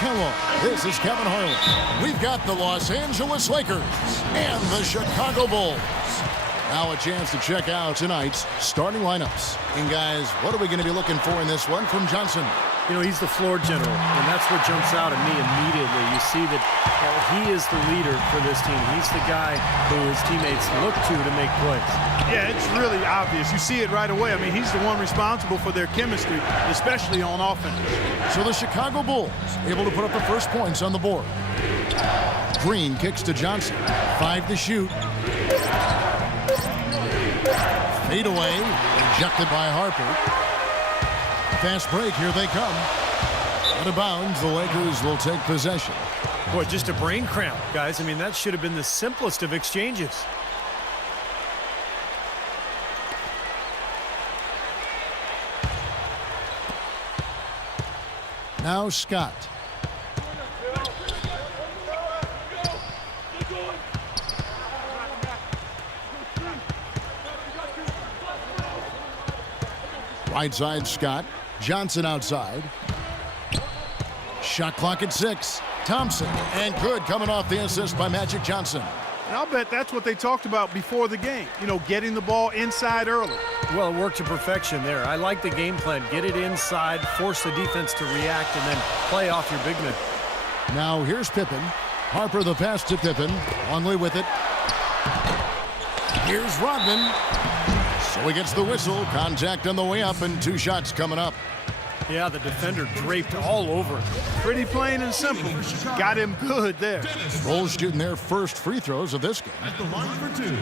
Kellogg. This is Kevin Harlan. We've got the Los Angeles Lakers and the Chicago Bulls. Now a chance to check out tonight's starting lineups. And guys, what are we going to be looking for in this one from Johnson? You know, he's the floor general, and that's what jumps out at me immediately. You see that he is the leader for this team. He's the guy who his teammates look to make plays. Yeah, it's really obvious. You see it right away. I mean, he's the one responsible for their chemistry, especially on offense. So the Chicago Bulls able to put up the first points on the board. Green kicks to Johnson. 5 to shoot. Fade away. Rejected by Harper. Fast break. Here they come. Out of bounds. The Lakers will take possession. Boy, just a brain cramp, guys. I mean, that should have been the simplest of exchanges. Now Scott. Right side, Scott. Johnson outside. Shot clock at 6. Thompson. And good, coming off the assist by Magic Johnson. And I'll bet that's what they talked about before the game. You know, getting the ball inside early. Well, it worked to perfection there. I like the game plan. Get it inside, force the defense to react, and then play off your big man. Now here's Pippen. Harper the pass to Pippen. Longley with it. Here's Rodman. So he gets the whistle. Contact on the way up, and 2 shots coming up. Yeah, the defender draped all over it. Pretty plain and simple. Got him good there. Bulls shooting their first free throws of this game. At the line for 2.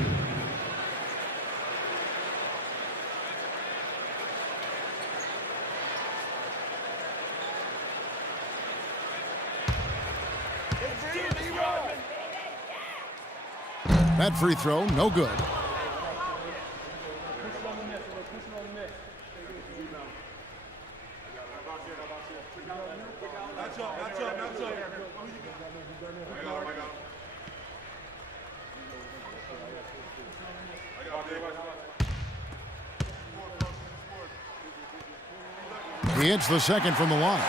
That free throw, no good. He hits the second from the line.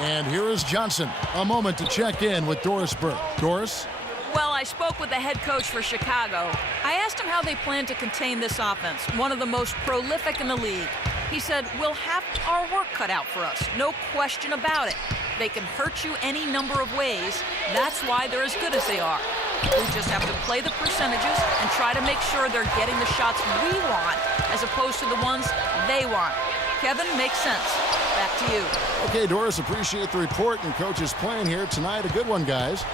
And here is Johnson. A moment to check in with Doris Burke. Doris? Well, I spoke with the head coach for Chicago. I asked him how they plan to contain this offense, one of the most prolific in the league. He said, we'll have our work cut out for us, no question about it. They can hurt you any number of ways. That's why they're as good as they are. We just have to play the percentages and try to make sure they're getting the shots we want as opposed to the ones they want. Kevin, makes sense. Back to you. Okay, Doris, appreciate the report and coach's plan here tonight. A good one, guys.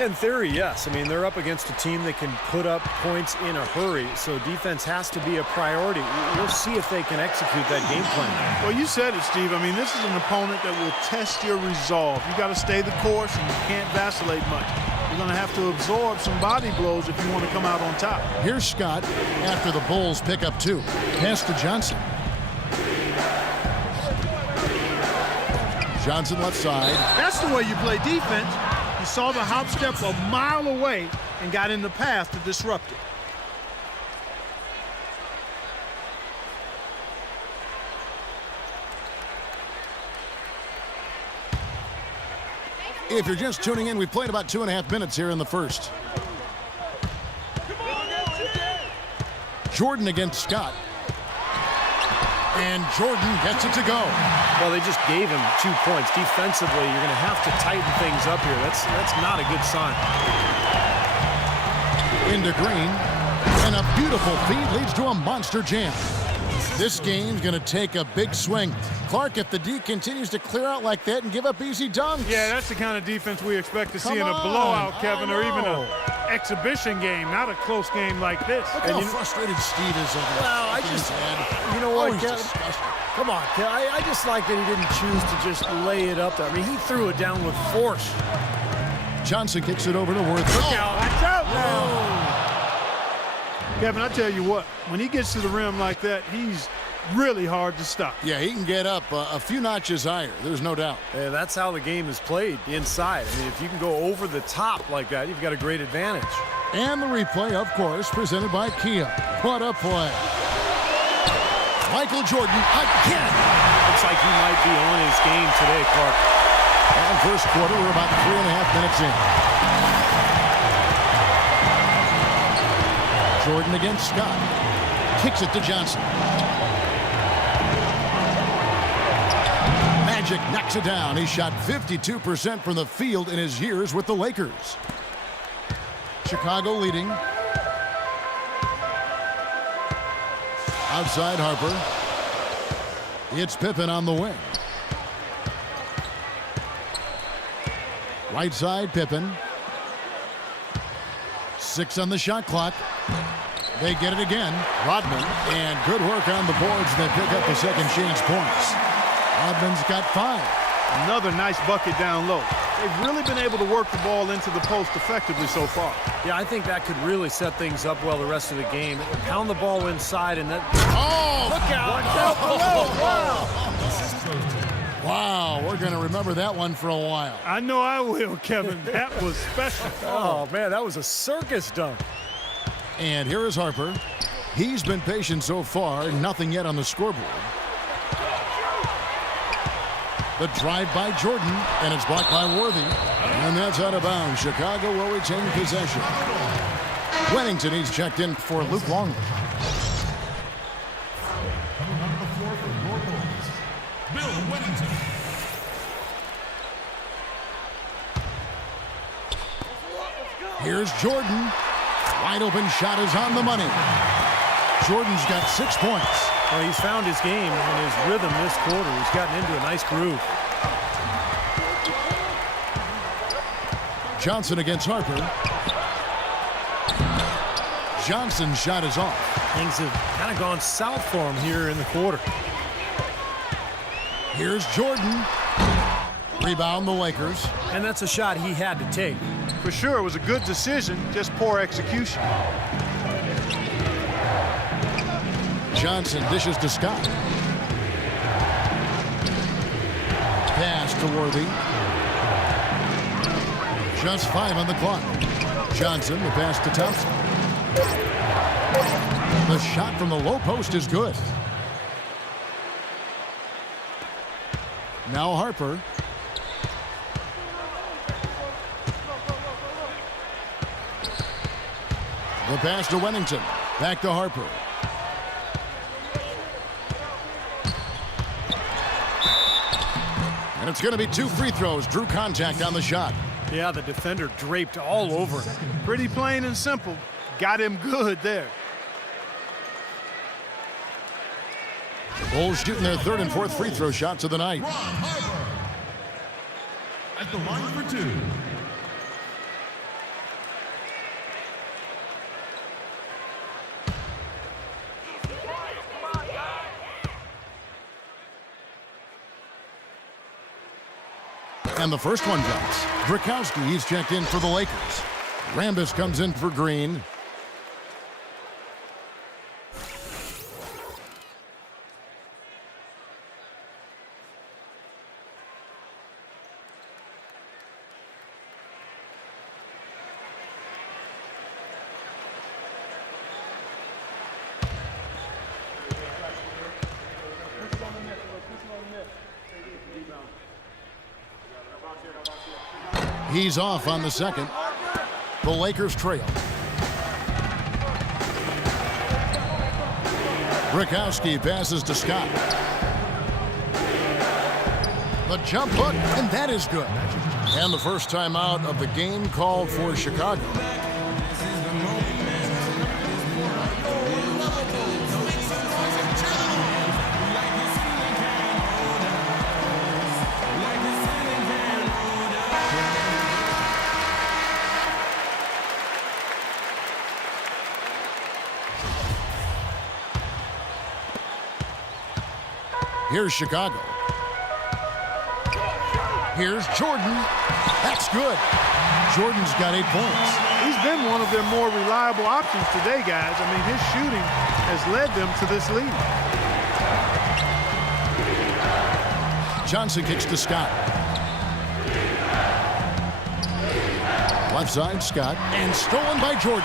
In theory, yes. I mean, they're up against a team that can put up points in a hurry, so defense has to be a priority. We'll see if they can execute that game plan. Well, you said it, Steve. I mean, this is an opponent that will test your resolve. You got to stay the course, and you can't vacillate much. You're going to have to absorb some body blows if you want to come out on top. Here's Scott after the Bulls pick up 2. Pass to Johnson. Johnson left side. That's the way you play defense. He saw the hop step a mile away and got in the path to disrupt it. If you're just tuning in, we've played about 2.5 minutes here in the first. Jordan against Scott. And Jordan gets it to go. Well, they just gave him 2 points. Defensively, you're going to have to tighten things up here. That's not a good sign. Into Green. And a beautiful feed leads to a monster jam. This game's going to take a big swing. Clark, if the D continues to clear out like that and give up easy dunks. Yeah, that's the kind of defense we expect to see in a Come blowout, on. Kevin, or even an exhibition game, not a close game like this. Look how frustrated Steve is over that. Well, I just, you know what, Kevin? Disgusting. Come on, Kevin. I just like that he didn't choose to just lay it up there. I mean, he threw it down with force. Johnson kicks it over to Worth. Look out. Watch out now. Kevin, I tell you what, when he gets to the rim like that, he's really hard to stop. Yeah, he can get up a few notches higher. There's no doubt. Yeah, that's how the game is played, inside. I mean, if you can go over the top like that, you've got a great advantage. And the replay, of course, presented by Kia. What a play. Michael Jordan again. It's like he might be on his game today, Clark. And first quarter, we're about 3.5 minutes in. Jordan against Scott. Kicks it to Johnson. Magic knocks it down. He shot 52% from the field in his years with the Lakers. Chicago leading. Outside Harper. It's Pippen on the wing. Right side Pippen. 6 on the shot clock. They get it again. Rodman. And good work on the boards. They pick up the second chance points. Rodman's got 5. Another nice bucket down low. They've really been able to work the ball into the post effectively so far. Yeah, I think that could really set things up well the rest of the game. Pound the ball inside and then... Oh! Look out! Watch out below! Wow! Wow, we're going to remember that one for a while. I know I will, Kevin. That was special. Oh, man, that was a circus dunk. And here is Harper. He's been patient so far. Nothing yet on the scoreboard. The drive by Jordan, and it's blocked by Worthy. And that's out of bounds. Chicago will retain possession. Wennington, he's checked in for Luke Longley. Coming on the floor for your Bulls, Bill Wennington. Here's Jordan. Wide open shot is on the money. Jordan's got 6 points. Well, he's found his game and his rhythm this quarter. He's gotten into a nice groove. Johnson against Harper. Johnson's shot is off. Things have kind of gone south for him here in the quarter. Here's Jordan. Rebound the Lakers. And that's a shot he had to take. For sure, it was a good decision, just poor execution. Johnson dishes to Scott. Pass to Worthy. Just 5 on the clock. Johnson, the pass to Thompson. The shot from the low post is good. Now Harper. The pass to Wennington. Back to Harper. And it's going to be 2 free throws. Drew contact on the shot. Yeah, the defender draped all over him. Pretty plain and simple. Got him good there. The Bulls shooting their 3rd and 4th free throw shots of the night. Ron Harper at the line for 2. And the first one drops. Drakowski, he's checked in for the Lakers. Rambis comes in for Green. He's off on the second. The Lakers trail. Drakowski passes to Scott. The jump hook, and that is good. And the first timeout of the game called for Chicago. Here's Chicago. Here's Jordan. That's good. Jordan's got 8 points. He's been one of their more reliable options today, guys. I mean, his shooting has led them to this lead. Johnson kicks to Scott. Left side, Scott. And stolen by Jordan.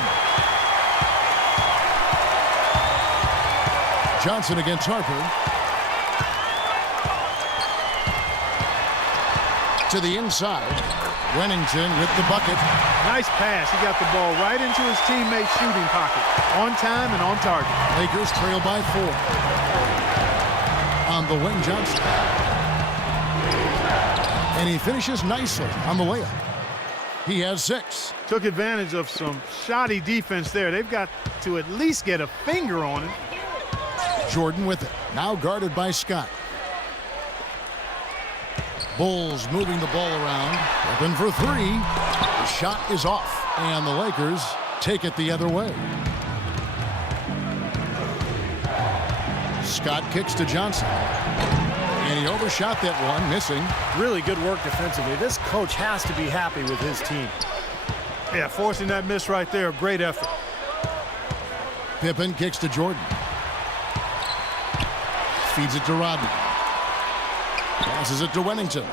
Johnson against Harper. To the inside. Wennington with the bucket. Nice pass. He got the ball right into his teammate's shooting pocket. On time and on target. Lakers trail by 4. On the wing, Johnson. And he finishes nicely on the layup. He has 6. Took advantage of some shoddy defense there. They've got to at least get a finger on it. Jordan with it. Now guarded by Scott. Bulls moving the ball around. Open for 3. The shot is off. And the Lakers take it the other way. Scott kicks to Johnson. And he overshot that one, missing. Really good work defensively. This coach has to be happy with his team. Yeah, forcing that miss right there. Great effort. Pippen kicks to Jordan. Feeds it to Rodney. Passes it to Wennington.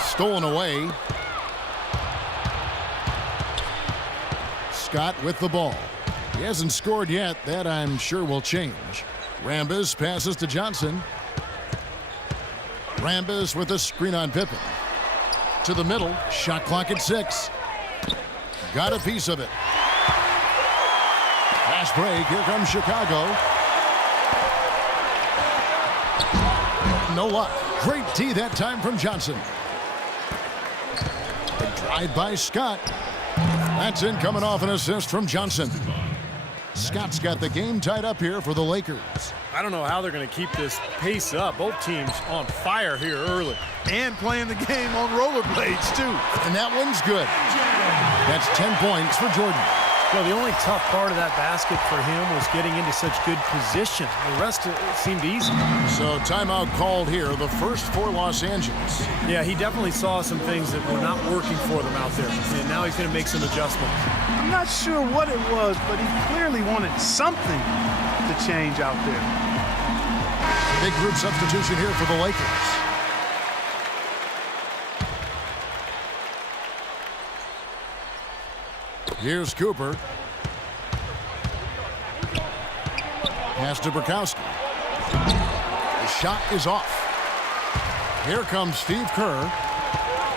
Stolen away. Scott with the ball. He hasn't scored yet. That, I'm sure, will change. Rambis passes to Johnson. Rambis with a screen on Pippen. To the middle. Shot clock at 6. Got a piece of it. Fast break. Here comes Chicago. No luck. Great D that time from Johnson. The drive by Scott. That's in, coming off an assist from Johnson. Scott's got the game tied up here for the Lakers. I don't know how they're going to keep this pace up. Both teams on fire here early. And playing the game on rollerblades, too. And that one's good. That's 10 points for Jordan. Well, the only tough part of that basket for him was getting into such good position. The rest of it seemed easy. So timeout called here, the first for Los Angeles. Yeah, he definitely saw some things that were not working for them out there. And now he's going to make some adjustments. I'm not sure what it was, but he clearly wanted something to change out there. Big group substitution here for the Lakers. Here's Cooper. Pass to Burkowski. The shot is off. Here comes Steve Kerr.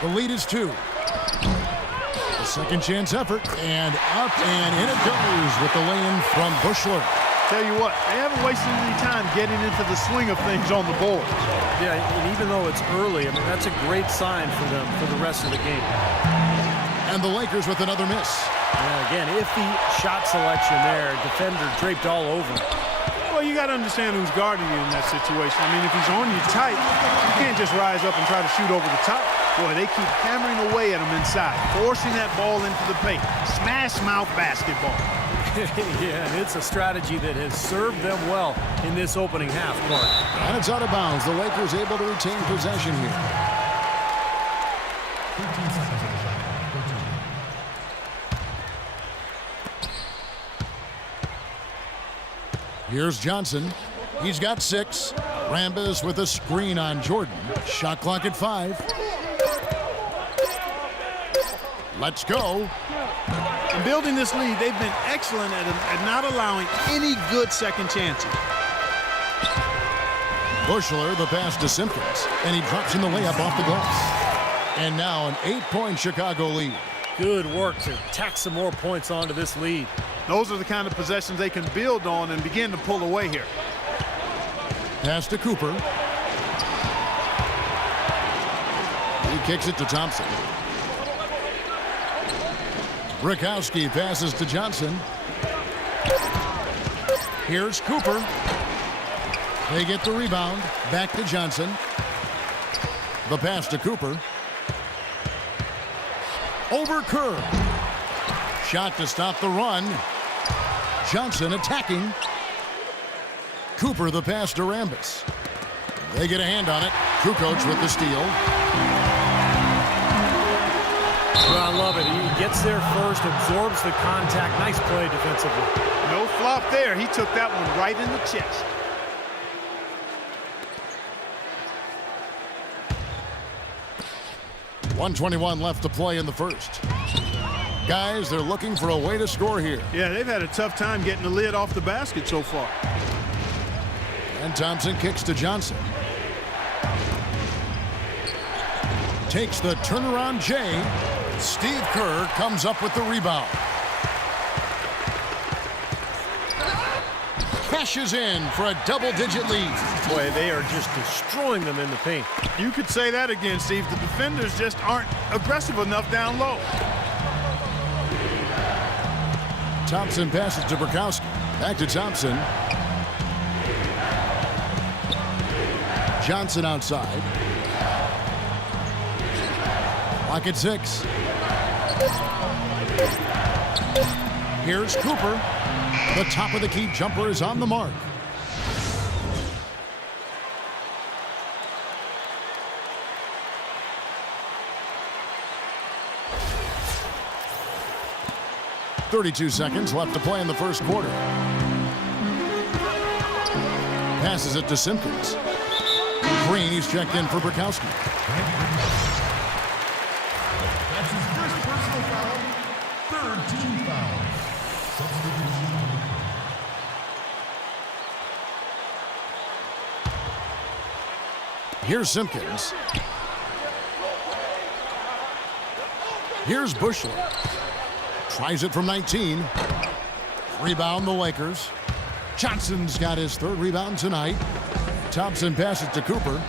The lead is 2. A second chance effort. And up and in it goes with the lay-in from Buechler. Tell you what, they haven't wasted any time getting into the swing of things on the board. Yeah, and even though it's early, I mean, that's a great sign for them for the rest of the game. And the Lakers with another miss. Yeah, again, iffy shot selection there. Defender draped all over him. Well, you got to understand who's guarding you in that situation. I mean, if he's on you tight, you can't just rise up and try to shoot over the top. Boy, they keep hammering away at him inside, forcing that ball into the paint. Smash mouth basketball. Yeah, and it's a strategy that has served them well in this opening half, Mark. And it's out of bounds. The Lakers able to retain possession here. 13 seconds on the shot. 13. Here's Johnson. He's got 6. Rambis with a screen on Jordan. Shot clock at 5. Let's go. In building this lead, they've been excellent at not allowing any good second chances. Buechler, the pass to Simpkins. And he drops in the layup off the glass. And now an 8-point Chicago lead. Good work to tack some more points onto this lead. Those are the kind of possessions they can build on and begin to pull away here. Pass to Cooper. He kicks it to Thompson. Burkowski passes to Johnson. Here's Cooper. They get the rebound. Back to Johnson. The pass to Cooper. Over Kerr. Shot to stop the run. Johnson attacking. Cooper the pass to Rambis. They get a hand on it. Kukoc with the steal. Well, I love it. He gets there first, absorbs the contact. Nice play defensively. No flop there. He took that one right in the chest. .121 left to play in the first. Guys, they're looking for a way to score here. Yeah, they've had a tough time getting the lid off the basket so far. And Thompson kicks to Johnson. takes the turnaround J. Steve Kerr comes up with the rebound. Cashes in for a double-digit lead. Boy, they are just destroying them in the paint. You could say that again, Steve. The defenders just aren't aggressive enough down low. Thompson passes to Burkowski. Back to Thompson. Johnson outside. Lock at 6. Here's Cooper. The top of the key jumper is on the mark. .32 seconds left to play in the first quarter. Passes it to Simpkins. Green, he's checked in for Burkowski. That's his first personal foul. Third team foul. Substitution. Here's Simpkins. Here's Bushler. Tries it from 19. Rebound the Lakers. Johnson's got his third rebound tonight. Thompson passes to Cooper.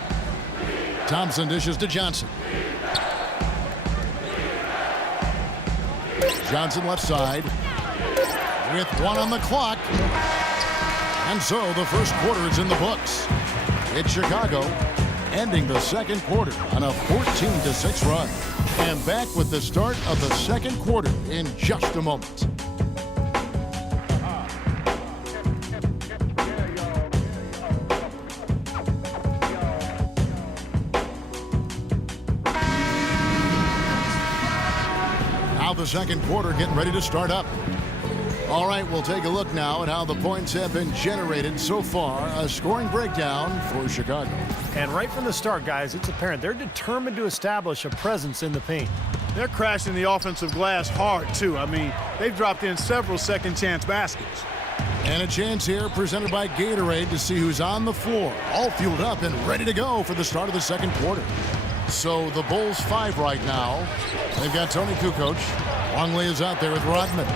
Thompson dishes to Johnson. Johnson left side. With 1 on the clock. And so the first quarter is in the books. It's Chicago ending the second quarter on a 14-6 run. And back with the start of the second quarter in just a moment. Now the second quarter getting ready to start up. All right, we'll take a look now at how the points have been generated so far. A scoring breakdown for Chicago. And right from the start, guys, it's apparent they're determined to establish a presence in the paint. They're crashing the offensive glass hard, too. I mean, they've dropped in several second-chance baskets. And a chance here presented by Gatorade to see who's on the floor. All fueled up and ready to go for the start of the second quarter. So the Bulls 5 right now. They've got Tony Kukoc. Longley is out there with Rodman.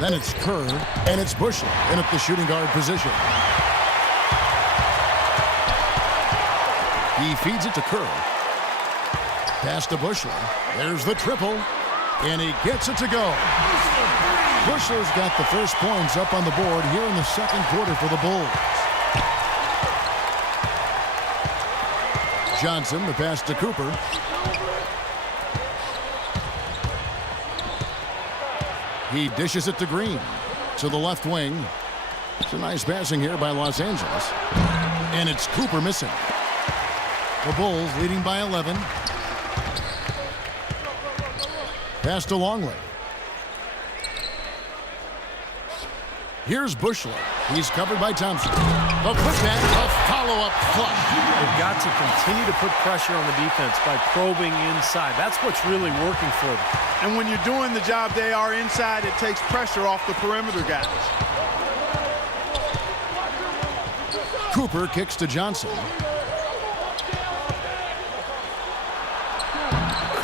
Then it's Kerr, and it's Bushler in at the shooting guard position. He feeds it to Kerr. Pass to Bushler. There's the triple, and he gets it to go. Bushler's got the first points up on the board here in the second quarter for the Bulls. Johnson, the pass to Cooper. He dishes it to Green. To the left wing. It's a nice passing here by Los Angeles. And it's Cooper missing. The Bulls leading by 11. Pass to Longley. Here's Bushler. He's covered by Thompson. The putback, a follow-up flush. They've got to continue to put pressure on the defense by probing inside. That's what's really working for them. And when you're doing the job they are inside, it takes pressure off the perimeter guys. Cooper kicks to Johnson.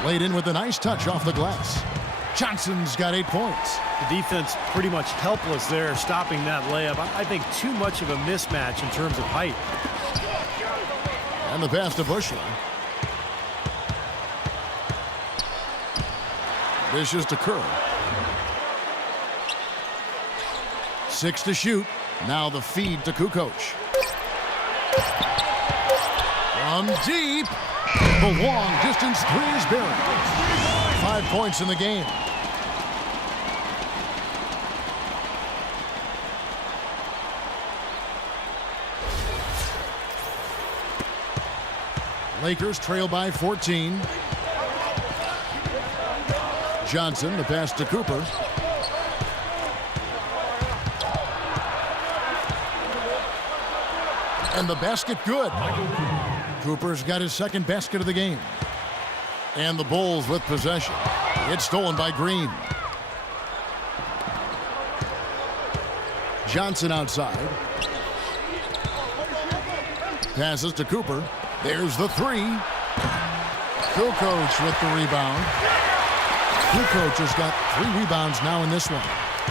Laid in with a nice touch off the glass. Johnson's got 8 points. The defense pretty much helpless there, stopping that layup. I think too much of a mismatch in terms of height. And the pass to Bushler. Dishes to Kerr. 6 to shoot. Now the feed to Kukoc. From deep. The long distance three is buried. 5 points in the game. Lakers trail by 14. Johnson, the pass to Cooper. And the basket good. Cooper's got his second basket of the game. And the Bulls with possession. It's stolen by Green. Johnson outside. Passes to Cooper. There's the three. Kukoc with the rebound. Kukoc has got 3 rebounds now in this one.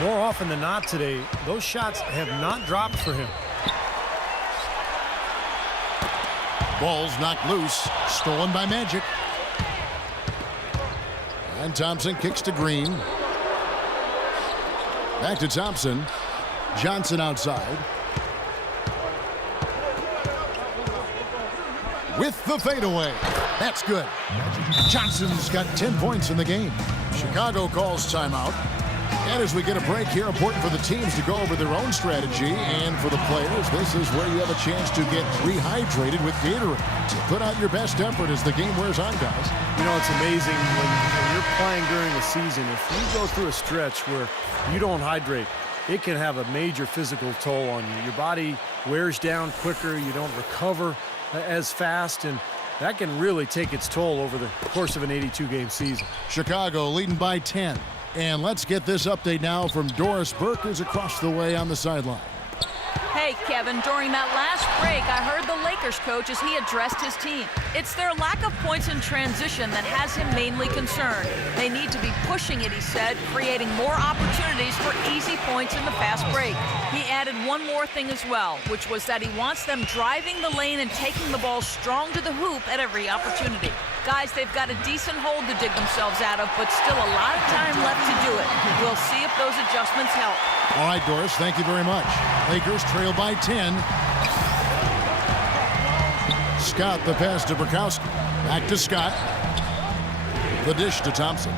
More often than not today, those shots have not dropped for him. Ball's knocked loose. Stolen by Magic. And Thompson kicks to Green. Back to Thompson. Johnson outside. With the fadeaway. That's good. Johnson's got 10 points in the game. Chicago calls timeout. And as we get a break here, important for the teams to go over their own strategy, and for the players, this is where you have a chance to get rehydrated with Gatorade. So put out your best effort as the game wears on, guys. You know, it's amazing when you're playing during the season. If you go through a stretch where you don't hydrate, it can have a major physical toll on you. Your body wears down quicker. You don't recover as fast, and that can really take its toll over the course of an 82-game season. Chicago leading by 10. And let's get this update now from Doris Burke, who's across the way on the sideline. Hey, Kevin, during that last break, I heard the Lakers coach as he addressed his team. It's their lack of points in transition that has him mainly concerned. They need to be pushing it, he said, creating more opportunities for easy points in the fast break. He added one more thing as well, which was that he wants them driving the lane and taking the ball strong to the hoop at every opportunity. Guys, they've got a decent hole to dig themselves out of, but still a lot of time left to do it. We'll see if those adjustments help. All right, Doris, thank you very much. Lakers trail by 10. Scott, the pass to Bukowski. Back to Scott. The dish to Thompson.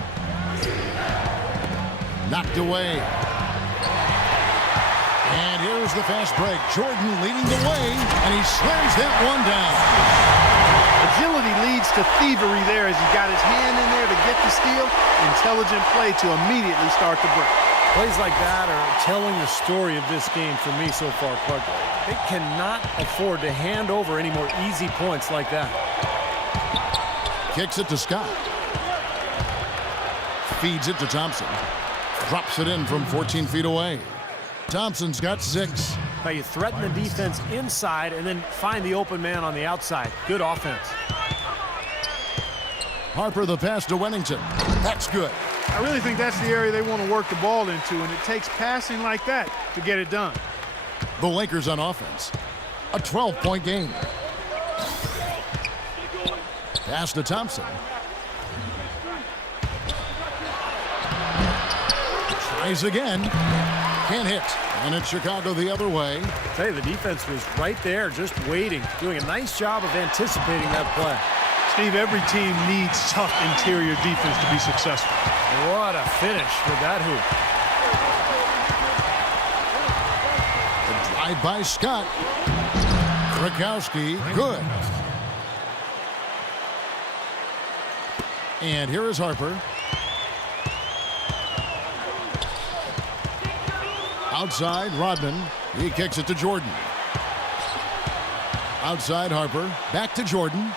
Knocked away. And here's the fast break. Jordan leading the way, and he slams that one down. Agility leads to thievery there as he got his hand in there to get the steal. Intelligent play to immediately start the break. Plays like that are telling the story of this game for me so far, Clark. They cannot afford to hand over any more easy points like that. Kicks it to Scott. Feeds it to Thompson. Drops it in from 14 feet away. Thompson's got 6. Now you threaten the defense inside and then find the open man on the outside. Good offense. Harper the pass to Wennington. That's good. I really think that's the area they want to work the ball into, and it takes passing like that to get it done. The Lakers on offense. A 12-point game. Pass to Thompson. Tries again. Can't hit. And it's Chicago the other way. Hey, the defense was right there just waiting, doing a nice job of anticipating that play. Steve, every team needs tough interior defense to be successful. What a finish with that hoop. The drive by Scott. Bukowski, good. And here is Harper. Outside, Rodman. He kicks it to Jordan. Outside, Harper. Back to Jordan.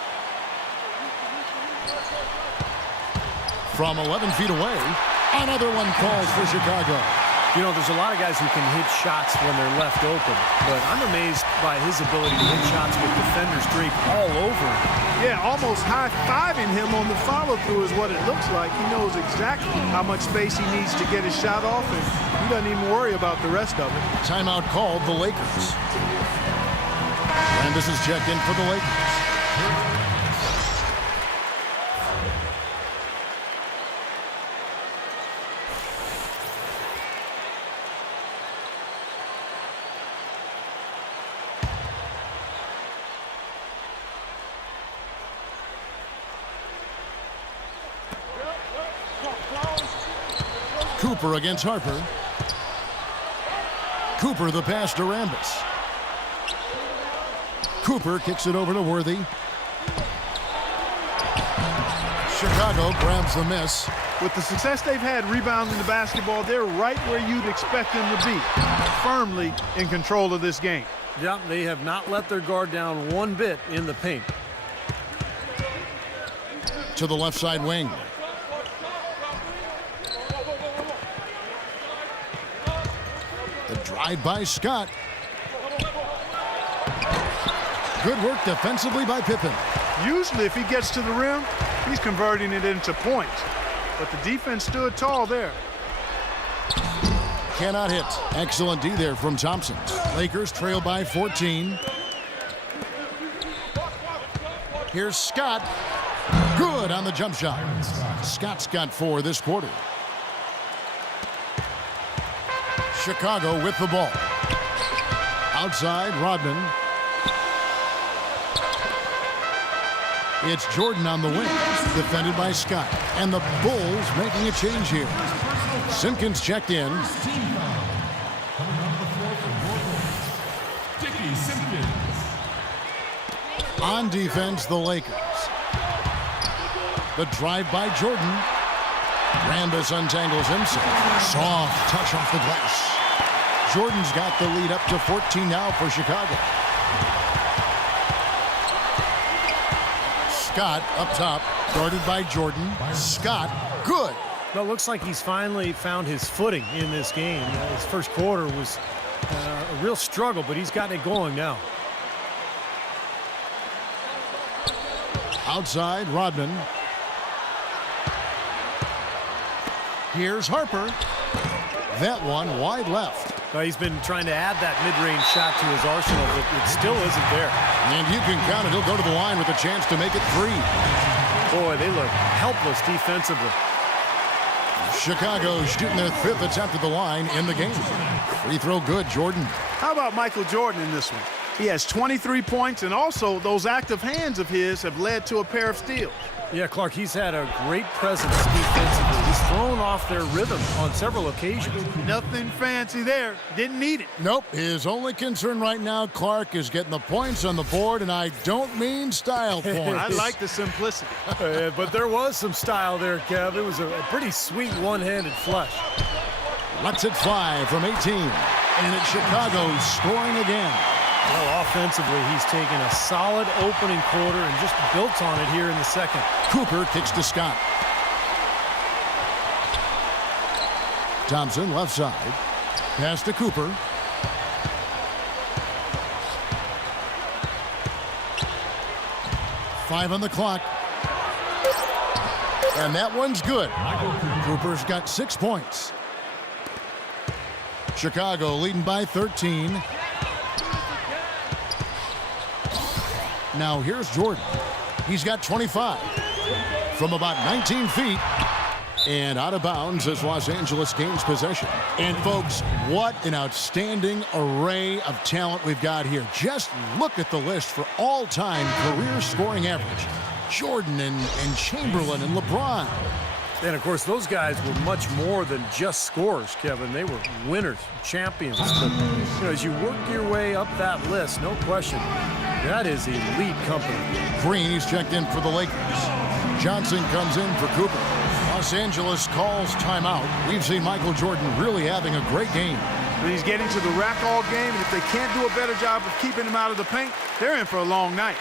From 11 feet away, another one calls for Chicago. You know, there's a lot of guys who can hit shots when they're left open, but I'm amazed by his ability to hit shots with defenders draped all over him. Yeah, almost high-fiving him on the follow-through is what it looks like. He knows exactly how much space he needs to get his shot off, and he doesn't even worry about the rest of it. Timeout called the Lakers. And this is checked in for the Lakers. Cooper against Harper. Cooper the pass to Rambis. Cooper kicks it over to Worthy. Chicago grabs the miss. With the success they've had rebounding the basketball, they're right where you'd expect them to be, firmly in control of this game. Yeah, they have not let their guard down one bit in the paint. To the left side wing. The drive by Scott. Good work defensively by Pippen. Usually if he gets to the rim, he's converting it into points. But the defense stood tall there. Cannot hit. Excellent D there from Thompson. Lakers trail by 14. Here's Scott. Good on the jump shot. Scott's got 4 this quarter. Chicago with the ball. Outside, Rodman. It's Jordan on the wing, defended by Scott. And the Bulls making a change here. Simpkins checked in. On defense, the Lakers. The drive by Jordan. Rambis untangles himself. Soft touch off the glass. Jordan's got the lead up to 14 now for Chicago. Scott up top, guarded by Jordan. Scott, good. Well, it looks like he's finally found his footing in this game. His first quarter was a real struggle, but he's gotten it going now. Outside, Rodman. Here's Harper. That one wide left. He's been trying to add that mid-range shot to his arsenal, but it still isn't there. And you can count it. He'll go to the line with a chance to make it 3. Boy, they look helpless defensively. Chicago shooting their 5th attempt at the line in the game. Free throw good, Jordan. How about Michael Jordan in this one? He has 23 points, and also those active hands of his have led to a pair of steals. Yeah, Clark, he's had a great presence defensively. He's thrown off their rhythm on several occasions. Nothing fancy there. Didn't need it. Nope. His only concern right now, Clark, is getting the points on the board, and I don't mean style points. I like the simplicity. But there was some style there, Kev. It was a pretty sweet one-handed flush. Lets it fly from 18. And it's Chicago scoring again. Well, offensively, he's taken a solid opening quarter and just built on it here in the second. Cooper kicks to Scott. Thompson left side. Pass to Cooper. Five on the clock. And that one's good. Cooper's got 6 points. Chicago leading by 13. Now here's Jordan. He's got 25 from about 19 feet and out of bounds as Los Angeles gains possession. And folks, what an outstanding array of talent we've got here. Just look at the list for all-time career scoring average. Jordan and Chamberlain and LeBron. And, of course, those guys were much more than just scorers, Kevin. They were winners, champions. But, as you work your way up that list, no question, that is elite company. Green, he's checked in for the Lakers. Johnson comes in for Cooper. Los Angeles calls timeout. We've seen Michael Jordan really having a great game. He's getting to the rack all game, and if they can't do a better job of keeping him out of the paint, they're in for a long night.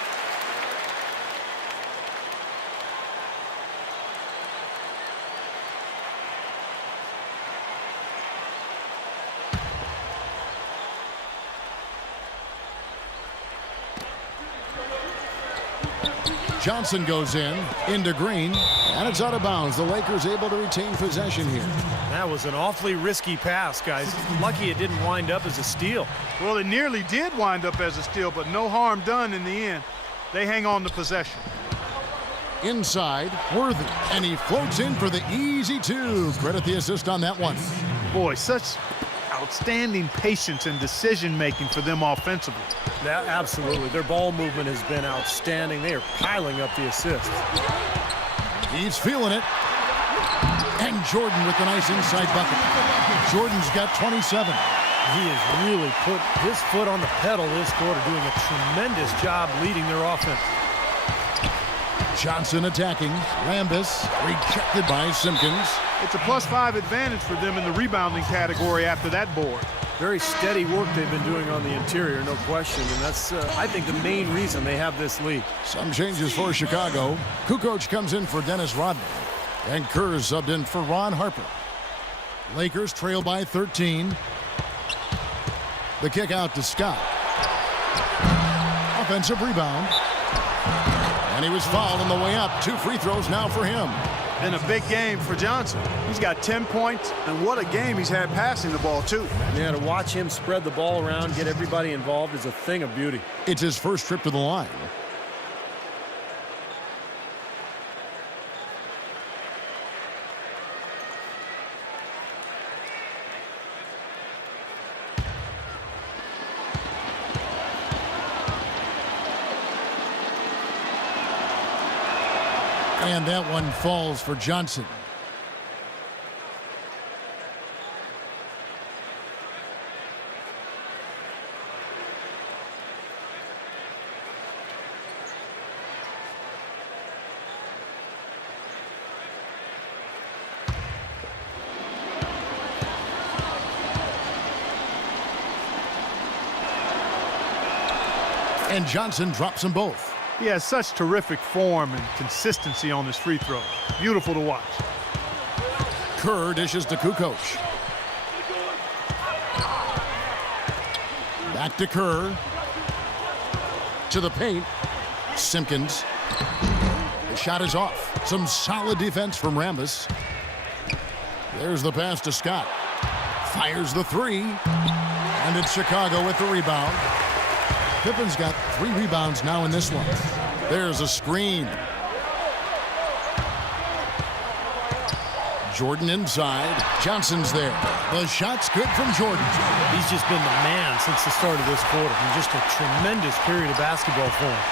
Johnson goes into Green, and it's out of bounds. The Lakers able to retain possession here. That was an awfully risky pass, guys. Lucky it didn't wind up as a steal. Well, it nearly did wind up as a steal, but no harm done in the end. They hang on to possession. Inside, Worthy, and he floats in for the easy 2. Credit the assist on that one. Boy, such outstanding patience and decision-making for them offensively. Yeah, absolutely. Their ball movement has been outstanding. They are piling up the assists. He's feeling it. And Jordan with the nice inside bucket. Jordan's got 27. He has really put his foot on the pedal this quarter, doing a tremendous job leading their offense. Johnson attacking. Rambis rejected by Simpkins. It's a +5 advantage for them in the rebounding category after that board. Very steady work they've been doing on the interior, no question. And that's, I think, the main reason they have this lead. Some changes for Chicago. Kukoc comes in for Dennis Rodman. And Kerr subbed in for Ron Harper. Lakers trail by 13. The kick out to Scott. Offensive rebound. And And he was fouled on the way up. 2 free throws now for him. Been a big game for Johnson. He's got 10 points, and what a game he's had passing the ball, too. Yeah, to watch him spread the ball around, get everybody involved is a thing of beauty. It's his first trip to the line. And that one falls for Johnson. And Johnson drops them both. He has such terrific form and consistency on his free throws. Beautiful to watch. Kerr dishes to Kukoc. Back to Kerr. To the paint. Simpkins. The shot is off. Some solid defense from Rambis. There's the pass to Scott. Fires the 3. And it's Chicago with the rebound. Pippen's got 3 rebounds now in this one. There's a screen. Jordan inside. Johnson's there. The shot's good from Jordan. He's just been the man since the start of this quarter. And just a tremendous period of basketball for him.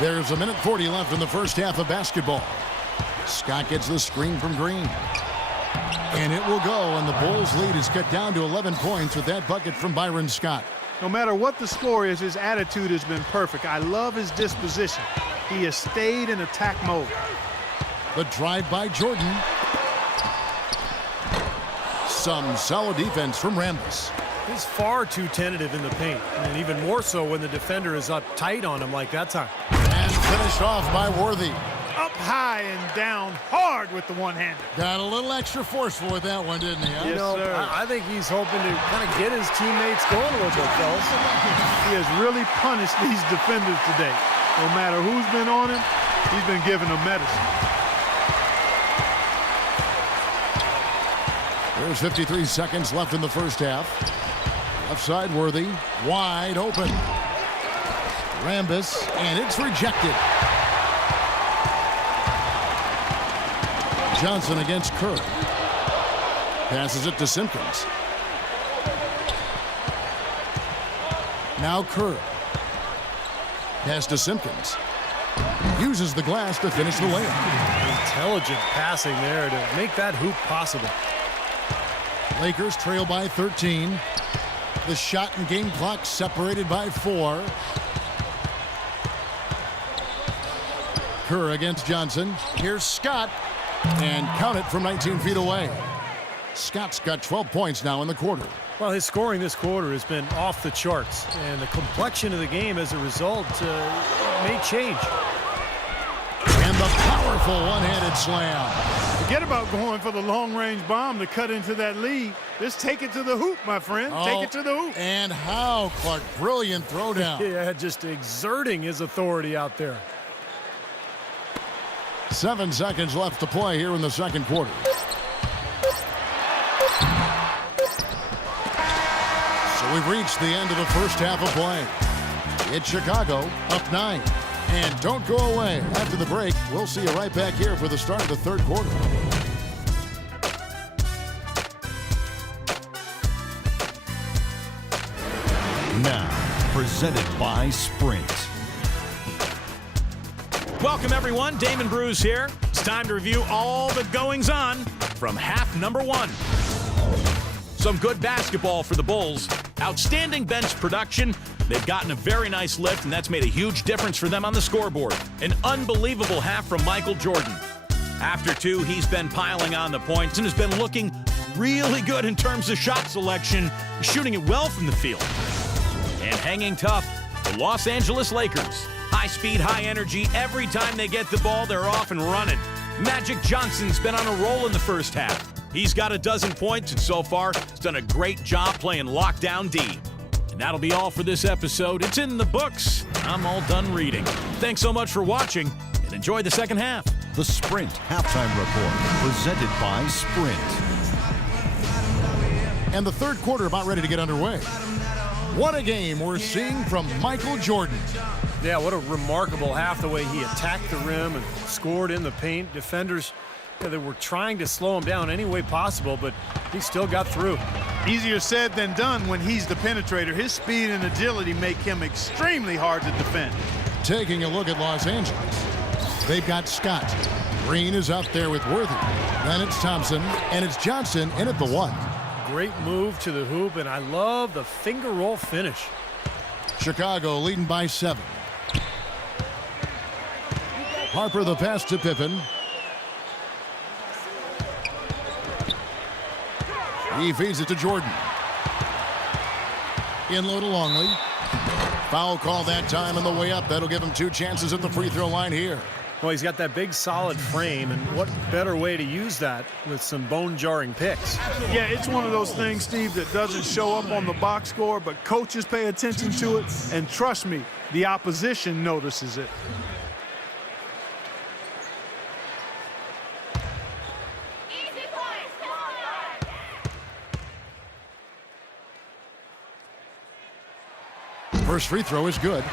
There's 1:40 left in the first half of basketball. Scott gets the screen from Green. And it will go, and the Bulls' lead is cut down to 11 points with that bucket from Byron Scott. No matter what the score is, his attitude has been perfect. I love his disposition. He has stayed in attack mode. The drive by Jordan. Some solid defense from Rambis. He's far too tentative in the paint, and even more so when the defender is up tight on him like that time. And finished off by Worthy. Up high and down hard with the one-hander. Got a little extra forceful with that one, didn't he? Huh? Yes, sir. I think he's hoping to kind of get his teammates going a little bit, fellas. He has really punished these defenders today. No matter who's been on him, he's been giving them medicine. There's 53 seconds left in the first half. Left side Worthy, wide open. Rambis, and it's rejected. Johnson against Kerr. Passes it to Simpkins. Now Kerr. Pass to Simpkins. Uses the glass to finish the layup. Intelligent passing there to make that hoop possible. Lakers trail by 13. The shot and game clock separated by 4. Kerr against Johnson. Here's Scott. And count it from 19 feet away. Scott's got 12 points now in the quarter. Well, his scoring this quarter has been off the charts, and the complexion of the game as a result may change. And the powerful one-handed slam. Forget about going for the long-range bomb to cut into that lead. Just take it to the hoop, my friend. Take it to the hoop. And how, Clark. Brilliant throwdown. Yeah, just exerting his authority out there. 7 seconds left to play here in the second quarter. So we've reached the end of the first half of play. It's Chicago up 9. And don't go away. After the break, we'll see you right back here for the start of the third quarter. Now, presented by Sprint. Welcome, everyone. Damon Bruce here. It's time to review all the goings-on from half number 1. Some good basketball for the Bulls. Outstanding bench production. They've gotten a very nice lift, and that's made a huge difference for them on the scoreboard. An unbelievable half from Michael Jordan. After 2, he's been piling on the points and has been looking really good in terms of shot selection, shooting it well from the field. And hanging tough, the Los Angeles Lakers. High speed, high energy. Every time they get the ball, they're off and running. Magic Johnson's been on a roll in the first half. He's got 12 points, and so far, he's done a great job playing lockdown D. That'll be all for this episode. It's in the books. I'm all done reading. Thanks so much for watching, and enjoy the second half. The Sprint Halftime Report, presented by Sprint. And the third quarter about ready to get underway. What a game we're seeing from Michael Jordan. Yeah, what a remarkable half, the way he attacked the rim and scored in the paint. Defenders, they were trying to slow him down any way possible, but he still got through. Easier said than done when he's the penetrator. His speed and agility make him extremely hard to defend. Taking a look at Los Angeles. They've got Scott. Green is up there with Worthy. Then it's Thompson, and it's Johnson in at the 1. Great move to the hoop, and I love the finger roll finish. Chicago leading by 7. Harper the pass to Pippen. He feeds it to Jordan. In low to Longley. Foul call that time on the way up. That'll give him 2 chances at the free throw line here. Well, he's got that big solid frame, and what better way to use that with some bone-jarring picks. Yeah, it's one of those things, Steve, that doesn't show up on the box score, but coaches pay attention to it, and trust me, the opposition notices it. First free throw is good.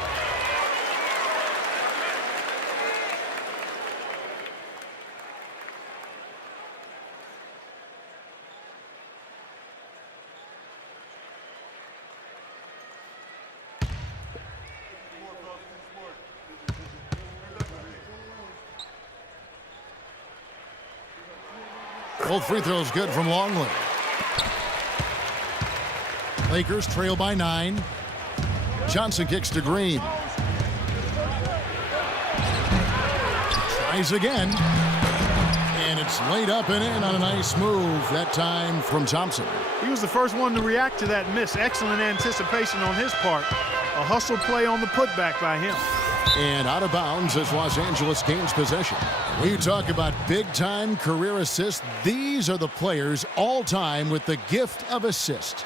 Both free throws good from Longley. Lakers trail by 9. Johnson kicks to Green. Tries again. And it's laid up and in on a nice move, that time from Thompson. He was the first one to react to that miss. Excellent anticipation on his part. A hustle play on the putback by him. And out of bounds as Los Angeles gains possession. We talk about big-time career assists. These are the players all-time with the gift of assist.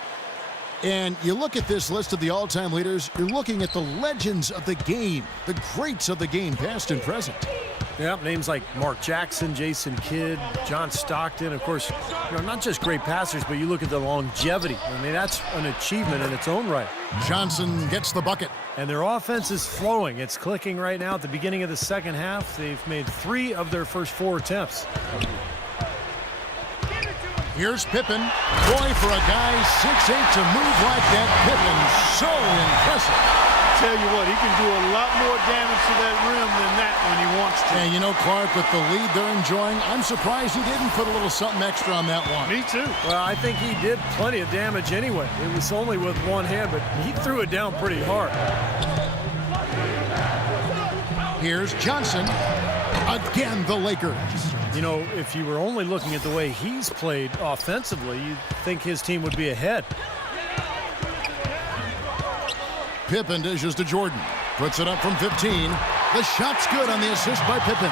And you look at this list of the all-time leaders, you're looking at the legends of the game, the greats of the game, past and present. Yep, names like Mark Jackson, Jason Kidd, John Stockton. Of course, not just great passers, but you look at the longevity. I mean, that's an achievement in its own right. Johnson gets the bucket. And their offense is flowing. It's clicking right now at the beginning of the second half. They've made 3 of their first 4 attempts. Here's Pippen. Boy, for a guy 6'8" to move like that, Pippen, so impressive. Tell you what, he can do a lot more damage to that rim than that when he wants to. And you know, Clark, with the lead they're enjoying, I'm surprised he didn't put a little something extra on that one. Me too. Well, I think he did plenty of damage anyway. It was only with one hand, but he threw it down pretty hard. Here's Johnson. Again, the Lakers. You know, if you were only looking at the way he's played offensively, you'd think his team would be ahead. Pippen dishes to Jordan. Puts it up from 15. The shot's good on the assist by Pippen.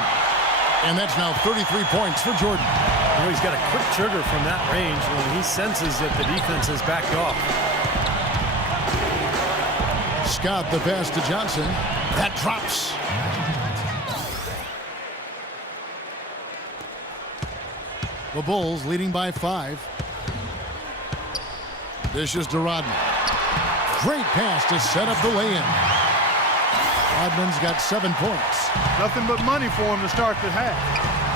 And that's now 33 points for Jordan. You know, he's got a quick trigger from that range when he senses that the defense has backed off. Scott the pass to Johnson. That drops. The Bulls leading by 5. Dishes to Rodman. Great pass to set up the lay-in. Rodman's got 7 points. Nothing but money for him to start the half.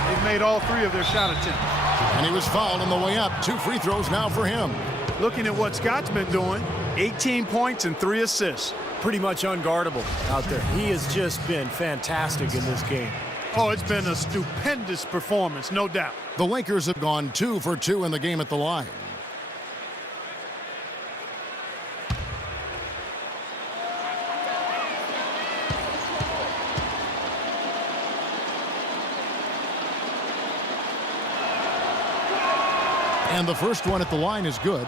They've made all 3 of their shot attempts. And he was fouled on the way up. 2 free throws now for him. Looking at what Scott's been doing, 18 points and 3 assists. Pretty much unguardable out there. He has just been fantastic in this game. Oh, it's been a stupendous performance, no doubt. The Lakers have gone 2 for 2 in the game at the line. And the first one at the line is good.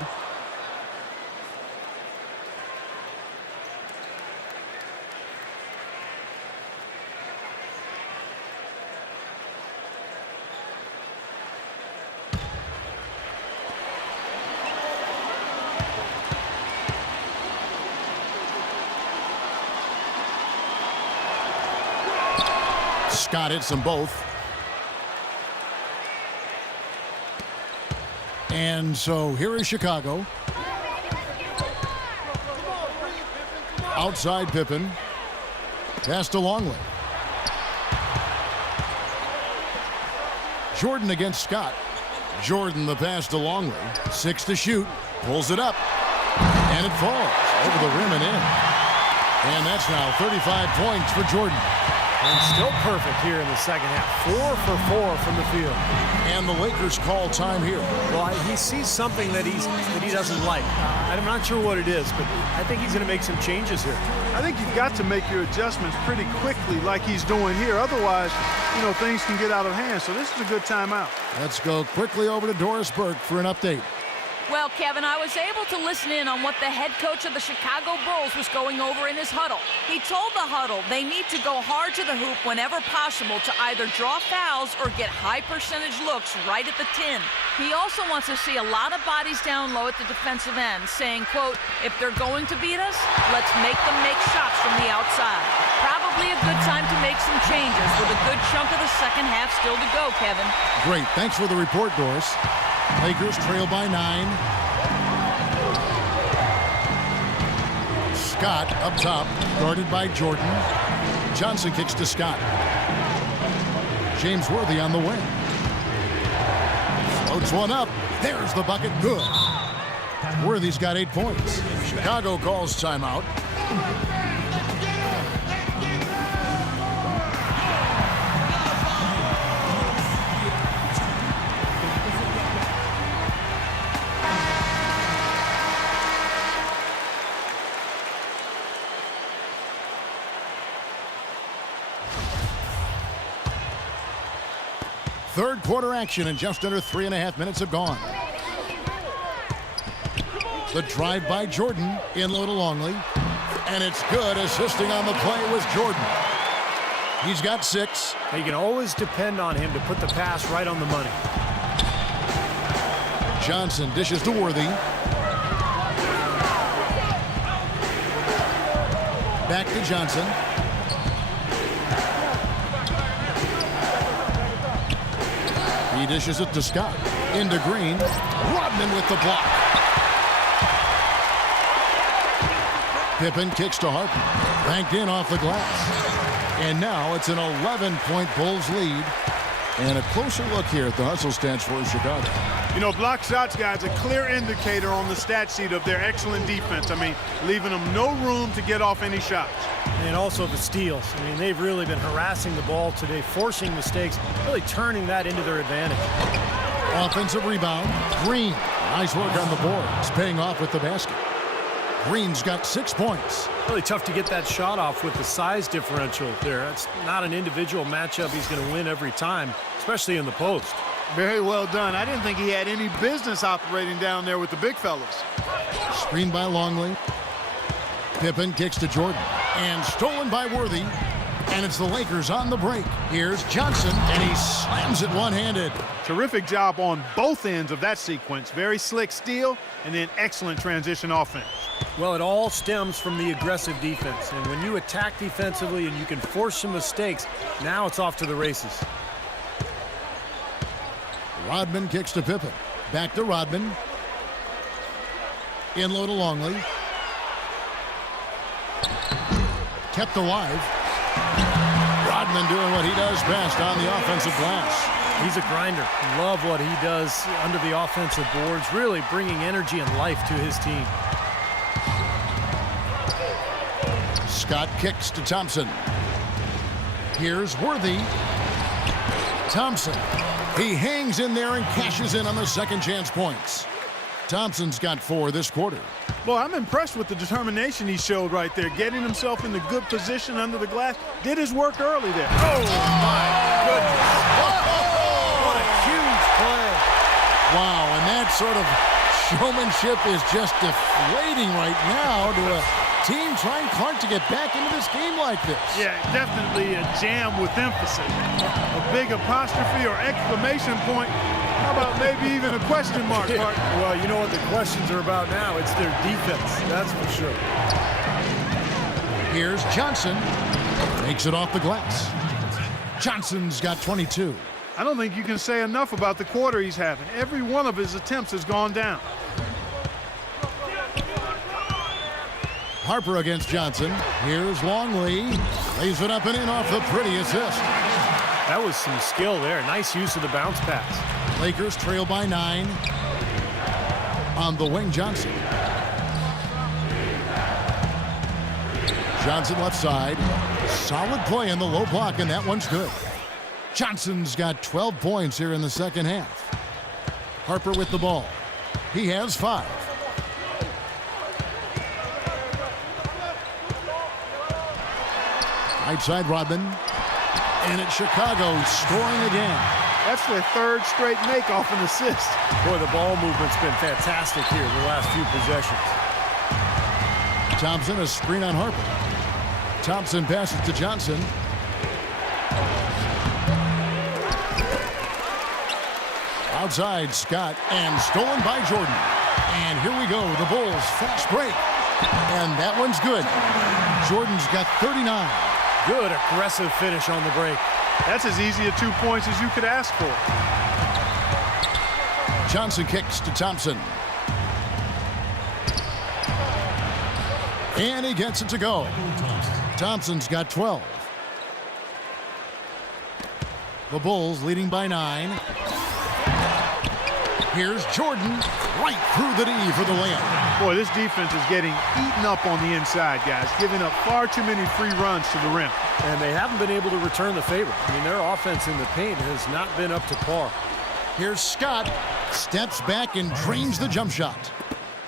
Scott hits them both. And so here is Chicago. Outside Pippen. Pass to Longley. Jordan against Scott. Jordan the pass to Longley. 6 to shoot. Pulls it up. And it falls over the rim and in. And that's now 35 points for Jordan. And still perfect here in the second half. 4 for 4 from the field. And the Lakers call time here. Well, he sees something that he doesn't like. I'm not sure what it is, but I think he's going to make some changes here. I think you've got to make your adjustments pretty quickly like he's doing here. Otherwise, things can get out of hand. So this is a good timeout. Let's go quickly over to Doris Burke for an update. Well, Kevin, I was able to listen in on what the head coach of the Chicago Bulls was going over in his huddle. He told the huddle they need to go hard to the hoop whenever possible to either draw fouls or get high percentage looks right at the 10. He also wants to see a lot of bodies down low at the defensive end, saying, quote, if they're going to beat us, let's make them make shots from the outside. Probably a good time to make some changes with a good chunk of the second half still to go, Kevin. Great. Thanks for the report, Doris. Lakers trail by 9. Scott up top, guarded by Jordan. Johnson kicks to Scott. James Worthy on the wing. Floats one up. There's the bucket. Good. Worthy's got 8 points. Chicago calls timeout. Third quarter action and just under 3.5 minutes have gone. The drive by Jordan in low to Longley. And it's good. Assisting on the play was Jordan. He's got 6. You can always depend on him to put the pass right on the money. Johnson dishes to Worthy. Back to Johnson. He dishes it to Scott. Into Green. Rodman with the block. Pippen kicks to Harper. Banked in off the glass. And now it's an 11-point Bulls lead. And a closer look here at the hustle stats for Chicago. Block shots, guys, a clear indicator on the stat sheet of their excellent defense. Leaving them no room to get off any shots. And also the steals. They've really been harassing the ball today, forcing mistakes, really turning that into their advantage. Offensive rebound. Green. Nice work on the board. It's paying off with the basket. Green's got 6 points. Really tough to get that shot off with the size differential there. It's not an individual matchup he's going to win every time, especially in the post. Very well done. I didn't think he had any business operating down there with the big fellas. Screen by Longley. Pippen kicks to Jordan. And stolen by Worthy. And it's the Lakers on the break. Here's Johnson, and he slams it one-handed. Terrific job on both ends of that sequence. Very slick steal, and then excellent transition offense. Well, it all stems from the aggressive defense. And when you attack defensively and you can force some mistakes, now it's off to the races. Rodman kicks to Pippen. Back to Rodman. In low to Longley. Kept alive. Rodman doing what he does best on the offensive glass. He's a grinder. Love what he does under the offensive boards, really bringing energy and life to his team. Scott kicks to Thompson. Here's Worthy. Thompson. He hangs in there and cashes in on the second chance points. Thompson's got 4 this quarter. Well, I'm impressed with the determination he showed right there, getting himself in the good position under the glass. Did his work early there. Oh, my goodness. What a huge play. Wow, and that sort of showmanship is just deflating right now to a team trying hard to get back into this game like this. Yeah, definitely a jam with emphasis. A big apostrophe or exclamation point. How about maybe even a question mark, Mark? Well, you know what the questions are about now. It's their defense, that's for sure. Here's Johnson. Takes it off the glass. Johnson's got 22. I don't think you can say enough about the quarter he's having. Every one of his attempts has gone down. Harper against Johnson. Here's Longley. Lays it up and in off the pretty assist. That was some skill there. Nice use of the bounce pass. Lakers trail by 9. On the wing, Johnson. Johnson left side. Solid play in the low block, and that one's good. Johnson's got 12 points here in the second half. Harper with the ball. He has 5. Right side, Rodman. And it's Chicago scoring again. That's their third straight make off an assist. Boy, the ball movement's been fantastic here the last few possessions. Thompson, a screen on Harper. Thompson passes to Johnson. Outside, Scott, and stolen by Jordan. And here we go, the Bulls fast break. And that one's good. Jordan's got 39. Good aggressive finish on the break. That's as easy a 2 points as you could ask for. Johnson kicks to Thompson. And he gets it to go. Thompson's got 12. The Bulls leading by 9. Here's Jordan right through the D for the layup. Boy, this defense is getting eaten up on the inside, guys, giving up far too many free runs to the rim. And they haven't been able to return the favor. I mean, their offense in the paint has not been up to par. Here's Scott. Steps back and drains the jump shot.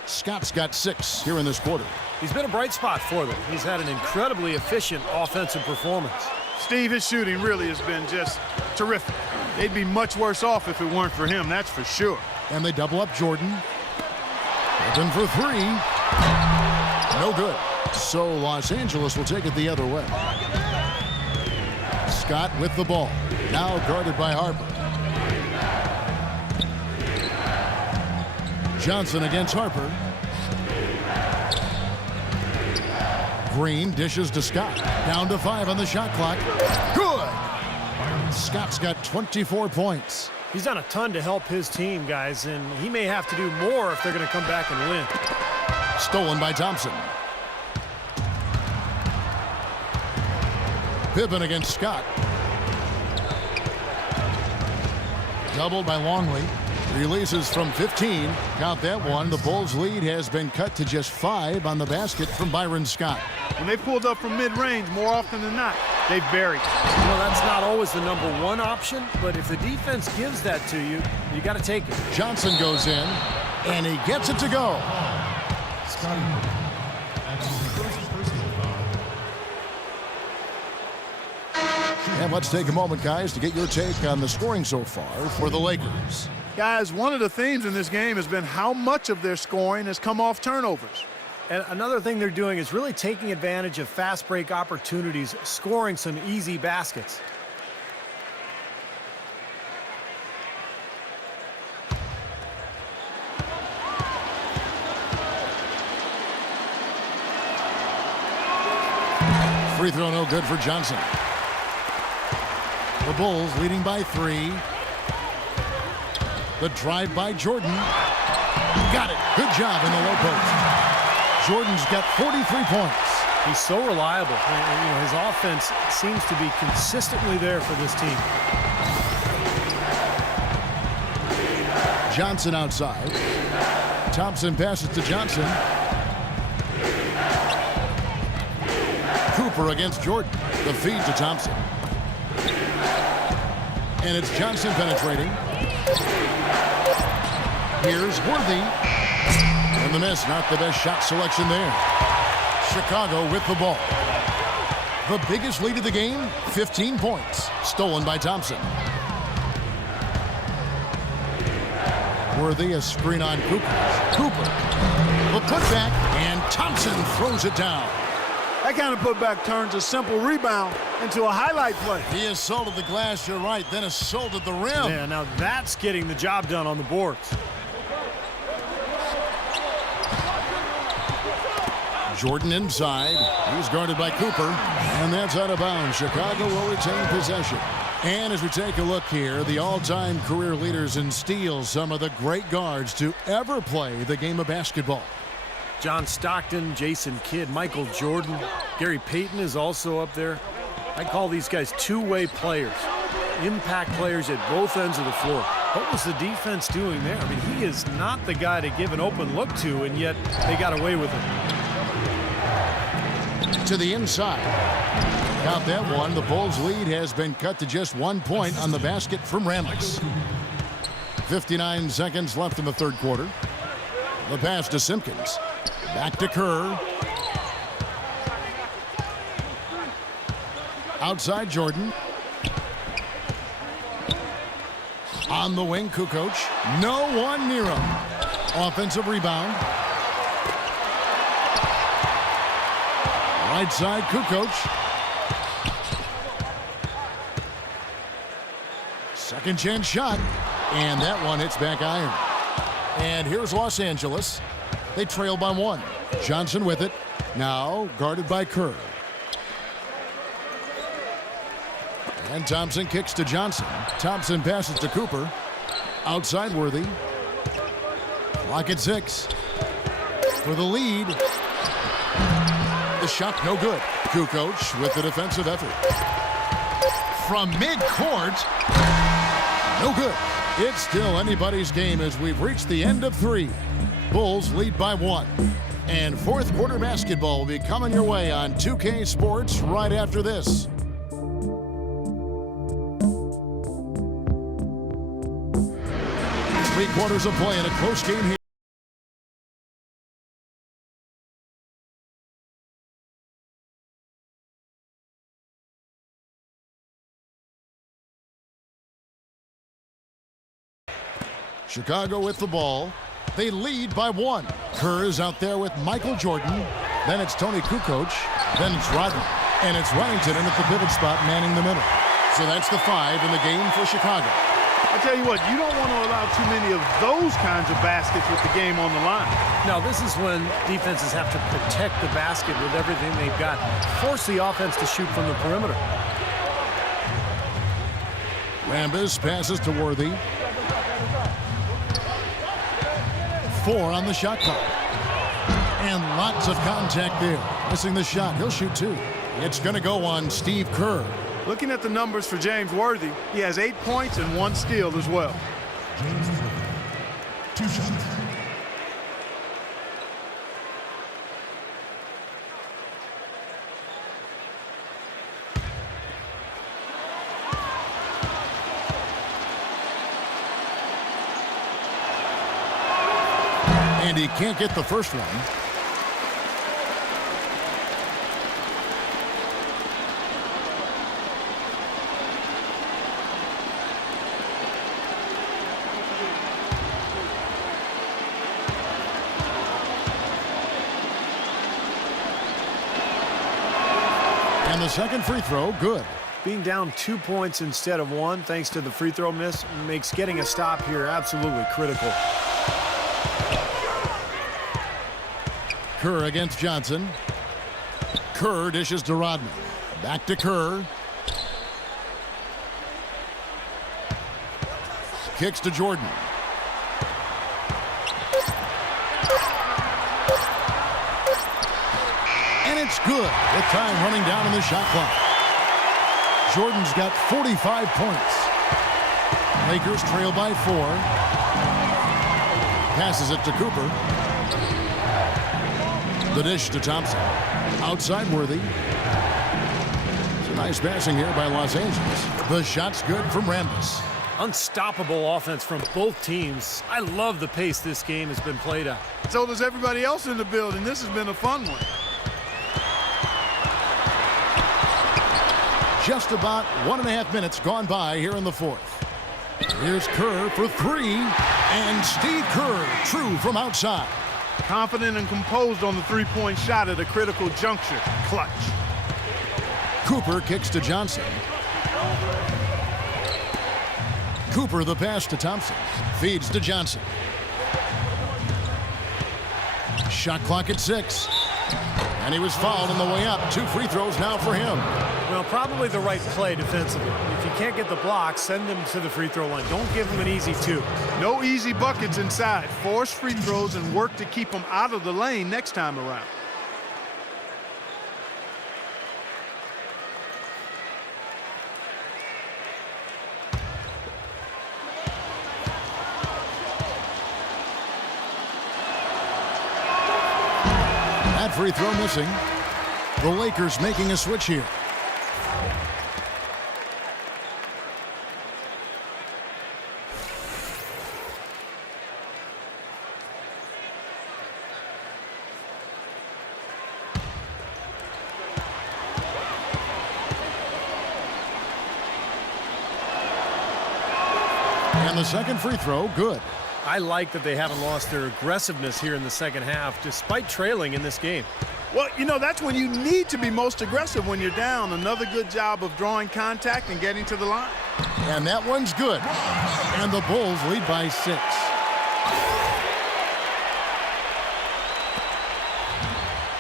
Scott's got 6 here in this quarter. He's been a bright spot for them. He's had an incredibly efficient offensive performance. Steve, his shooting really has been just terrific. They'd be much worse off if it weren't for him, that's for sure. And they double up Jordan. Open for 3. No good. So Los Angeles will take it the other way. Scott with the ball. Now guarded by Harper. Johnson against Harper. Green dishes to Scott. Down to 5 on the shot clock. Good! Scott's got 24 points. He's done a ton to help his team, guys, and he may have to do more if they're going to come back and win. Stolen by Thompson. Pippen against Scott. Doubled by Longley. Releases from 15. Count that one. The Bulls' lead has been cut to just 5 on the basket from Byron Scott. When they pulled up from mid-range, more often than not, they've buried. Well, that's not always the number one option, but if the defense gives that to you, you got to take it. Johnson goes in, and he gets it to go. Scotty Pippen. That's his first personal foul. And let's take a moment, guys, to get your take on the scoring so far for the Lakers. Guys, one of the themes in this game has been how much of their scoring has come off turnovers. And another thing they're doing is really taking advantage of fast break opportunities, scoring some easy baskets. Free throw no good for Johnson. The Bulls leading by 3. The drive by Jordan. Got it. Good job in the low post. Jordan's got 43 points. He's so reliable. And, his offense seems to be consistently there for this team. Johnson outside. Thompson passes to Johnson. Cooper against Jordan. The feed to Thompson. And it's Johnson penetrating. Here's Worthy. And the miss, not the best shot selection there. Chicago with the ball. The biggest lead of the game, 15 points. Stolen by Thompson. Worthy, a screen on Cooper. Cooper, the putback, and Thompson throws it down. That kind of putback turns a simple rebound into a highlight play. He assaulted the glass, you're right, then assaulted the rim. Yeah, now that's getting the job done on the boards. Jordan inside. He's guarded by Cooper. And that's out of bounds. Chicago will retain possession. And as we take a look here, the all-time career leaders in steals, some of the great guards to ever play the game of basketball. John Stockton, Jason Kidd, Michael Jordan, Gary Payton is also up there. I call these guys two-way players, impact players at both ends of the floor. What was the defense doing there? I mean, he is not the guy to give an open look to, and yet they got away with it. To the inside. Got that one. The Bulls' lead has been cut to just 1 point on the basket from Rambis. 59 seconds left in the third quarter. The pass to Simpkins. Back to Kerr. Outside Jordan. On the wing, Kukoc. No one near him. Offensive rebound. Right side, Kukoc. Second chance shot. And that one hits back iron. And here's Los Angeles. They trail by 1. Johnson with it. Now guarded by Kerr. And Thompson kicks to Johnson. Thompson passes to Cooper. Outside Worthy. Clock at 6. For the lead. The shot no good. Kukoc with the defensive effort. From midcourt. No good. It's still anybody's game as we've reached the end of 3. Bulls lead by 1. And fourth quarter basketball will be coming your way on 2K Sports right after this. Three-quarters of play in a close game here. Chicago with the ball. They lead by 1. Kerr is out there with Michael Jordan. Then it's Tony Kukoc. Then it's Rodman. And it's Remington in at the pivot spot manning the middle. So that's the 5 in the game for Chicago. I tell you what, you don't want to allow too many of those kinds of baskets with the game on the line. Now, this is when defenses have to protect the basket with everything they've got. Force the offense to shoot from the perimeter. Rambis passes to Worthy. 4 on the shot clock. And lots of contact there. Missing the shot. He'll shoot 2. It's going to go on Steve Kerr. Looking at the numbers for James Worthy, he has 8 points and 1 steal as well. James Worthy, 2 shots. And he can't get the first one. And the second free throw, good. Being down 2 points instead of 1, thanks to the free throw miss, makes getting a stop here absolutely critical. Kerr against Johnson. Kerr dishes to Rodman. Back to Kerr. Kicks to Jordan. And it's good with time running down in the shot clock. Jordan's got 45 points. Lakers trail by 4. Passes it to Cooper. The dish to Thompson. Outside Worthy. It's a nice passing here by Los Angeles. The shot's good from Rambis. Unstoppable offense from both teams. I love the pace this game has been played at. So does everybody else in the building. This has been a fun one. Just about 1.5 minutes gone by here in the fourth. Here's Kerr for 3. And Steve Kerr, true from outside. Confident and composed on the three-point shot at a critical juncture. Clutch. Cooper kicks to Johnson. Cooper the pass to Thompson. Feeds to Johnson. Shot clock at 6. And he was fouled on the way up. 2 free throws now for him. Well, probably the right play defensively. If you can't get the block, send them to the free throw line. Don't give them an easy 2. No easy buckets inside. Force free throws and work to keep them out of the lane next time around. That free throw missing. The Lakers making a switch here. And the second free throw, good. I like that they haven't lost their aggressiveness here in the second half, despite trailing in this game. Well, you know, that's when you need to be most aggressive when you're down. Another good job of drawing contact and getting to the line. And that one's good. And the Bulls lead by 6.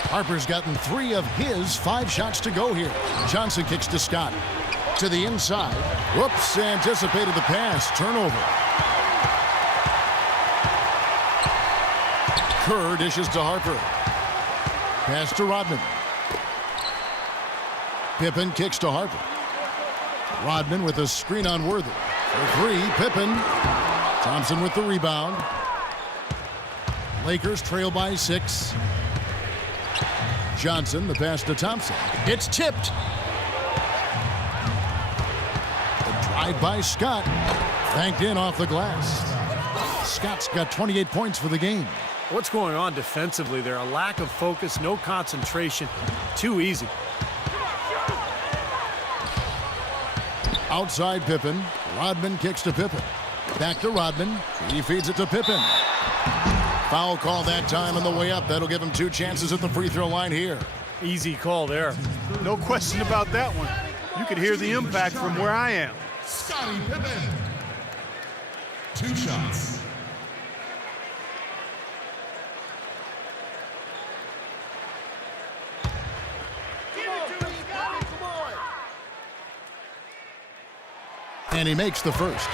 Harper's gotten 3 of his 5 shots to go here. Johnson kicks to Scott. To the inside. Whoops, anticipated the pass. Turnover. Kerr dishes to Harper. Pass to Rodman. Pippen kicks to Harper. Rodman with a screen on Worthy. For 3, Pippen. Thompson with the rebound. Lakers trail by 6. Johnson, the pass to Thompson. It's tipped. The drive by Scott. Banked in off the glass. Scott's got 28 points for the game. What's going on defensively there? A lack of focus, no concentration. Too easy. Outside Pippen. Rodman kicks to Pippen. Back to Rodman. He feeds it to Pippen. Foul call that time on the way up. That'll give him 2 chances at the free throw line here. Easy call there. No question about that one. You could hear the impact from where I am. Scottie Pippen. 2 shots. And he makes the first.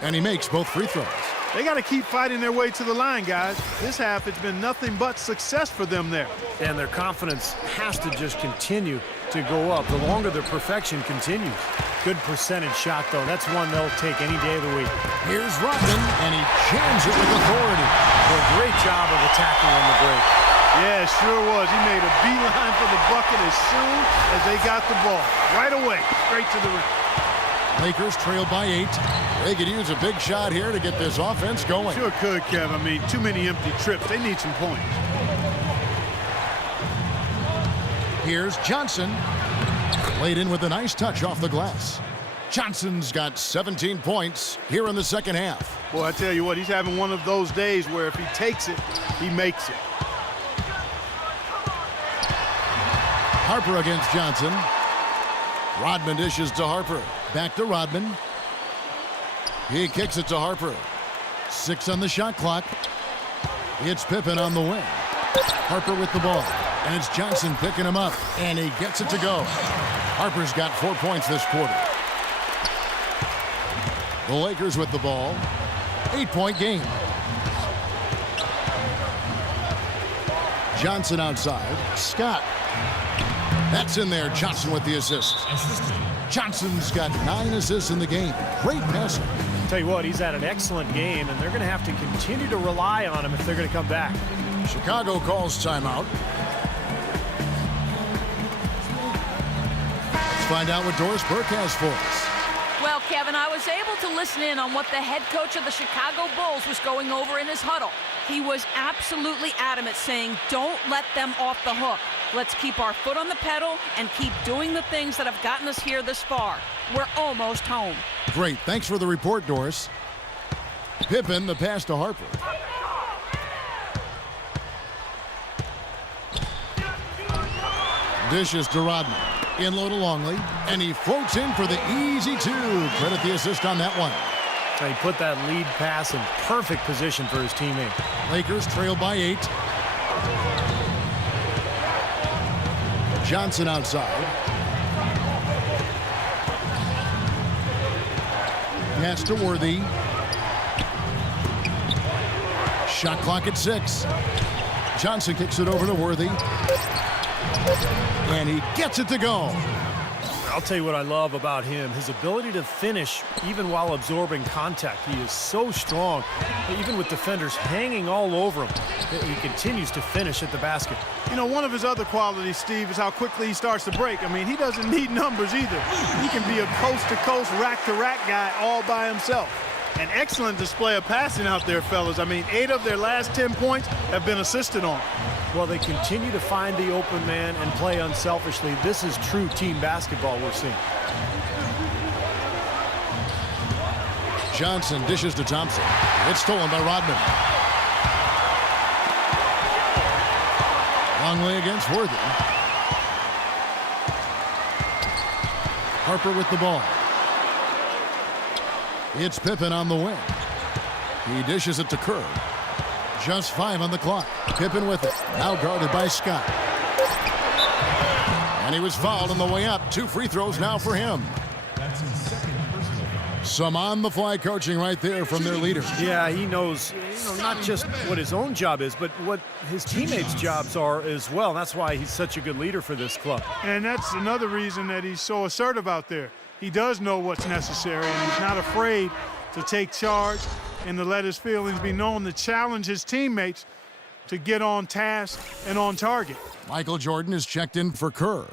And he makes both free throws. They got to keep fighting their way to the line, guys. This half, it's been nothing but success for them there. And their confidence has to just continue to go up the longer their perfection continues. Good percentage shot, though. That's one they'll take any day of the week. Here's Rodman, and he jams it with authority. A great job of attacking on the break. Yeah, sure was. He made a beeline for the bucket as soon as they got the ball. Right away, straight to the rim. Lakers trail by 8. They could use a big shot here to get this offense going. Sure could, Kev. I mean, too many empty trips. They need some points. Here's Johnson. Laid in with a nice touch off the glass. Johnson's got 17 points here in the second half. Boy, I tell you what, he's having one of those days where if he takes it, he makes it. Harper against Johnson. Rodman dishes to Harper. Back to Rodman. He kicks it to Harper. 6 on the shot clock. It's Pippen on the wing. Harper with the ball. And it's Johnson picking him up. And he gets it to go. Harper's got 4 points this quarter. The Lakers with the ball. 8-point game. Johnson outside. Scott. That's in there. Johnson with the assist. Johnson's got 9 assists in the game. Great passer. Tell you what, he's had an excellent game, and they're going to have to continue to rely on him if they're going to come back. Chicago calls timeout. Let's find out what Doris Burke has for us. Well, Kevin, I was able to listen in on what the head coach of the Chicago Bulls was going over in his huddle. He was absolutely adamant, saying, don't let them off the hook. Let's keep our foot on the pedal and keep doing the things that have gotten us here this far. We're almost home. Great. Thanks for the report, Doris. Pippen, the pass to Harper. Dishes to Rodman. In low to Longley. And he floats in for the easy two. Credit the assist on that one. He put that lead pass in perfect position for his teammate. Lakers trail by 8. Johnson outside. Pass to Worthy. Shot clock at 6. Johnson kicks it over to Worthy. And he gets it to go. I'll tell you what I love about him, his ability to finish even while absorbing contact. He is so strong, even with defenders hanging all over him. He continues to finish at the basket. You know, one of his other qualities, Steve, is how quickly he starts to break. I mean, he doesn't need numbers either. He can be a coast-to-coast, rack-to-rack guy all by himself. An excellent display of passing out there, fellas. I mean, 8 of their last 10 points have been assisted on. Well, they continue to find the open man and play unselfishly. This is true team basketball we're seeing. Johnson dishes to Thompson. It's stolen by Rodman. Longley against Worthy. Harper with the ball. It's Pippen on the wing. He dishes it to Kerr. Just 5 on the clock. Pippen with it. Now guarded by Scott. And he was fouled on the way up. 2 free throws now for him. That's his second personal foul. Some on-the-fly coaching right there from their leader. Yeah, he knows, not just what his own job is, but what his teammates' jobs are as well. That's why he's such a good leader for this club. And that's another reason that he's so assertive out there. He does know what's necessary, and he's not afraid to take charge and to let his feelings be known, to challenge his teammates to get on task and on target. Michael Jordan is checked in for Kerr.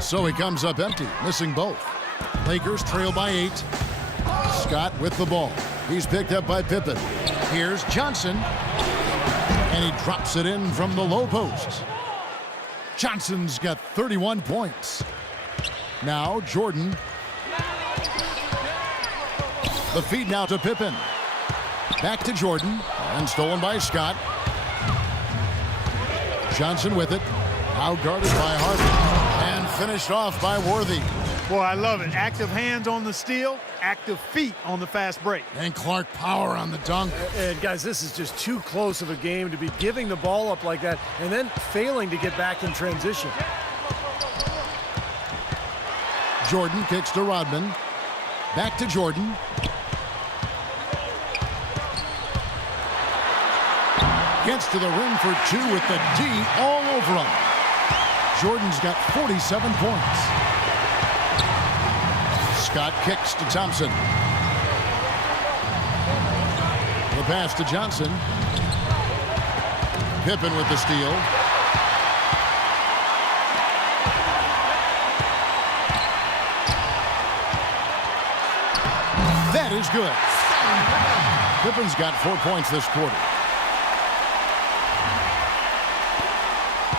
So he comes up empty, missing both. Lakers trail by 8. Scott with the ball. He's picked up by Pippen. Here's Johnson. And he drops it in from the low post. Johnson's got 31 points. Now Jordan. The feed now to Pippen. Back to Jordan. And stolen by Scott. Johnson with it. Now guarded by Harper. And finished off by Worthy. Boy, I love it. Active hands on the steal, active feet on the fast break. And Clark power on the dunk. And guys, this is just too close of a game to be giving the ball up like that and then failing to get back in transition. Jordan kicks to Rodman. Back to Jordan. Gets to the rim for 2 with the D all over him. Jordan's got 47 points. Scott kicks to Thompson. The pass to Johnson. Pippen with the steal. That is good. Pippen's got 4 points this quarter.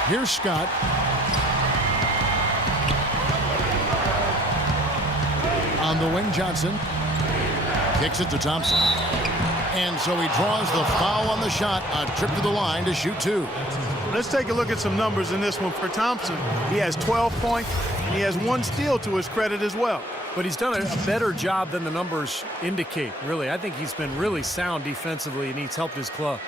Here's Scott. On the wing, Johnson kicks it to Thompson. And so he draws the foul on the shot. A trip to the line to shoot 2. Let's take a look at some numbers in this one for Thompson. He has 12 points, and he has 1 steal to his credit as well. But he's done a better job than the numbers indicate, really. I think he's been really sound defensively, and he's helped his club.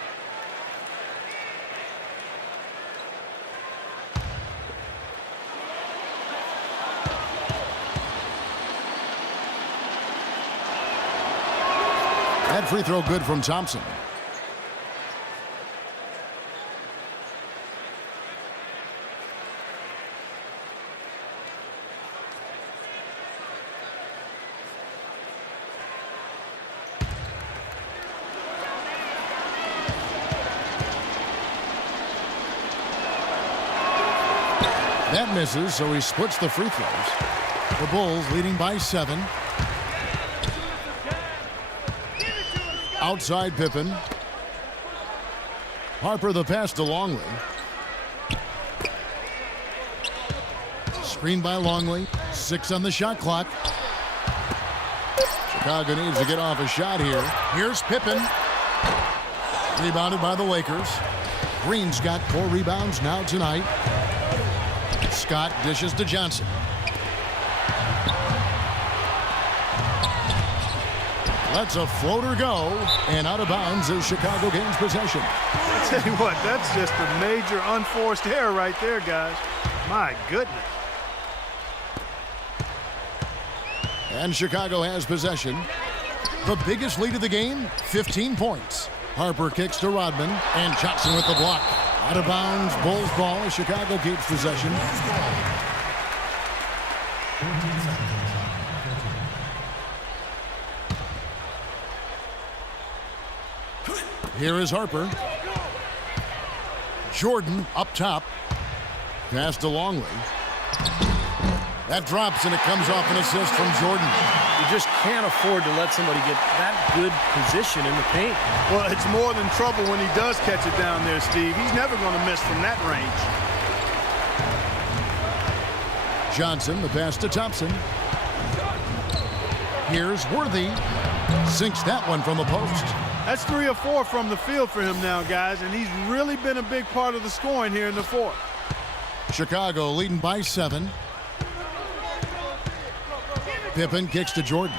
That free throw good from Thompson. That misses, so he splits the free throws. The Bulls leading by 7. Outside Pippen. Harper the pass to Longley. Screen by Longley. 6 on the shot clock. Chicago needs to get off a shot here. Here's Pippen. Rebounded by the Lakers. Green's got 4 rebounds now tonight. Scott dishes to Johnson. Lets a floater go, and out of bounds as Chicago gains possession. I tell you what, that's just a major unforced error right there, guys. My goodness. And Chicago has possession. The biggest lead of the game, 15 points. Harper kicks to Rodman, and Johnson with the block. Out of bounds, Bulls ball as Chicago keeps possession. 14 seconds. Here is Harper. Jordan up top. Pass to Longley. That drops, and it comes off an assist from Jordan. You just can't afford to let somebody get that good position in the paint. Well, it's more than trouble when he does catch it down there, Steve. He's never going to miss from that range. Johnson, the pass to Thompson. Here's Worthy. Sinks that one from the post. That's 3 or 4 from the field for him now, guys, and he's really been a big part of the scoring here in the fourth. Chicago leading by 7. Pippen kicks to Jordan.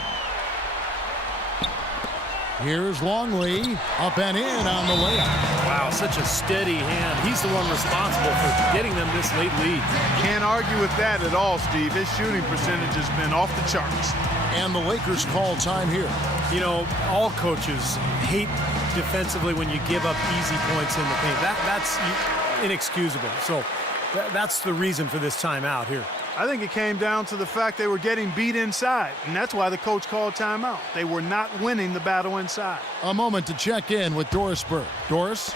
Here's Longley. Up and in on the layup. Wow, such a steady hand. He's the one responsible for getting them this late lead. Can't argue with that at all, Steve. His shooting percentage has been off the charts. And the Lakers call time here. You know, all coaches hate defensively when you give up easy points in the paint. That's inexcusable. So that's the reason for this timeout here. I think it came down to the fact they were getting beat inside, and that's why the coach called timeout. They were not winning the battle inside. A moment to check in with Doris Burke. Doris?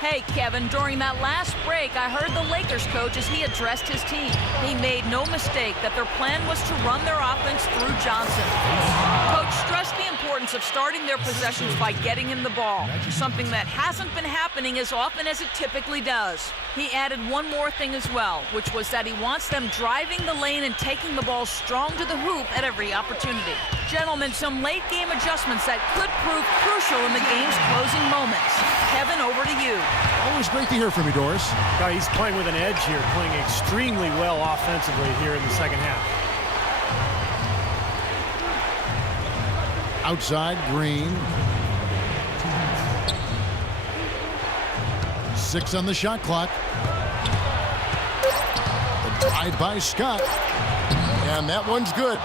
Hey, Kevin, during that last break, I heard the Lakers coach as he addressed his team. He made no mistake that their plan was to run their offense through Johnson. Coach stressed the importance of starting their possessions by getting him the ball, something that hasn't been happening as often as it typically does. He added one more thing as well, which was that he wants them driving the lane and taking the ball strong to the hoop at every opportunity. Gentlemen, some late-game adjustments that could prove crucial in the game's closing moments. Kevin, over to you. Always great to hear from you, Doris. He's playing with an edge here, playing extremely well offensively here in the second half. Outside, Green. 6 on the shot clock. The drive by Scott. And that one's good.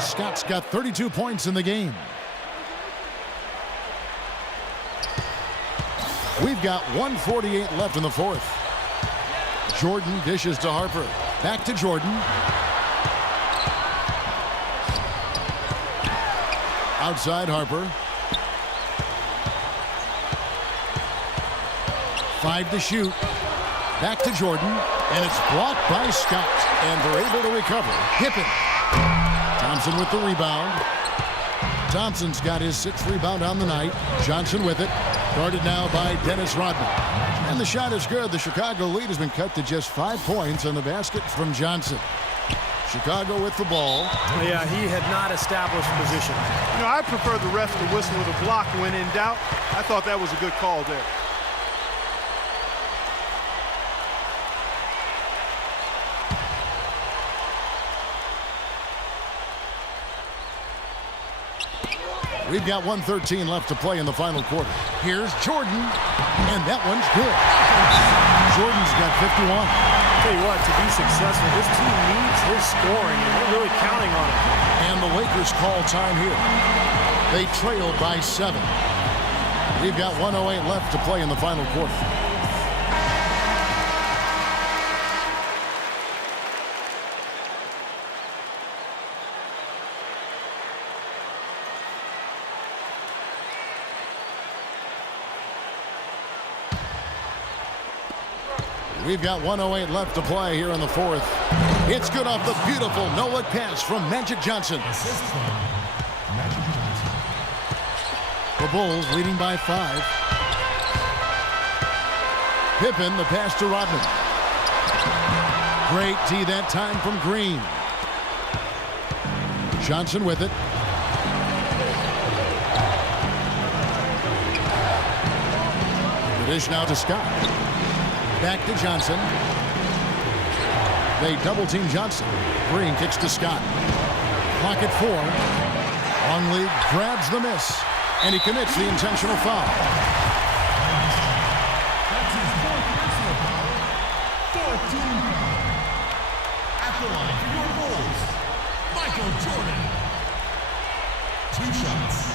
Scott's got 32 points in the game. We've got 1:48 left in the fourth. Jordan dishes to Harper. Back to Jordan. Outside Harper. 5 to shoot. Back to Jordan. And it's blocked by Scott. And they're able to recover. Pippen. Thompson with the rebound. Thompson's got his 6th rebound on the night. Johnson with it. Guarded now by Dennis Rodman. And the shot is good. The Chicago lead has been cut to just 5 points on the basket from Johnson. Chicago with the ball. Yeah, he had not established position. You know, I prefer the ref to whistle with a block when in doubt. I thought that was a good call there. We've got 1:13 left to play in the final quarter. Here's Jordan, and that one's good. Jordan's got 51. I'll tell you what, to be successful, this team needs his scoring, and they're really counting on it. And the Lakers call time here. They trail by 7. We've got 1:08 left to play in the final quarter. We've got 1:08 left to play here in the fourth. It's good off the beautiful no-look pass from Magic Johnson. The Bulls leading by 5. Pippen, the pass to Rodman. Great D that time from Green. Johnson with it. Dish now to Scott. Back to Johnson. They double-team Johnson. Green kicks to Scott. Clock at 4. Longley grabs the miss, and he commits the intentional foul. That's his 4th personal foul. 4th team foul. At the line for your Bulls, Michael Jordan. 2 shots.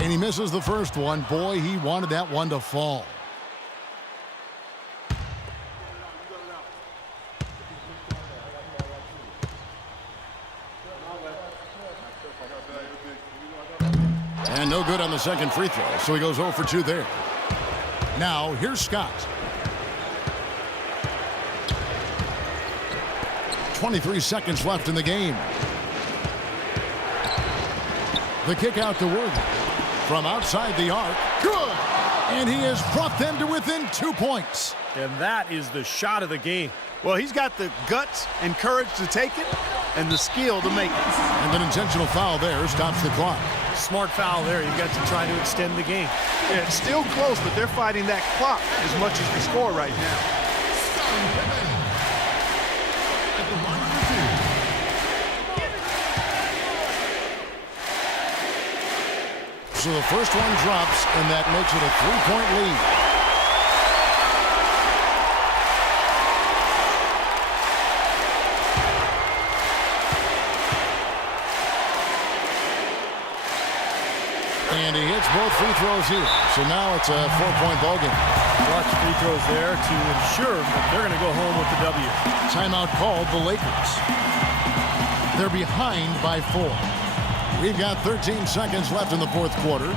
And he misses the first one. Boy, he wanted that one to fall. And no good on the second free throw, so he goes 0 for 2 there. Now, here's Scott. 23 seconds left in the game. The kick out to Worthy. From outside the arc. Good! And he has brought them to within 2 points. And that is the shot of the game. Well, he's got the guts and courage to take it and the skill to make it. And an intentional foul there stops the clock. Smart foul there. You've got to try to extend the game. Yeah, it's still close, but they're fighting that clock as much as the score right now. Scottie Pippen. At the line for 2. So the first one drops, and that makes it a 3-point lead. And he hits both free throws here. So now it's a 4-point ball game. Clutch free throws there to ensure that they're going to go home with the W. Timeout called the Lakers. They're behind by 4. We've got 13 seconds left in the fourth quarter.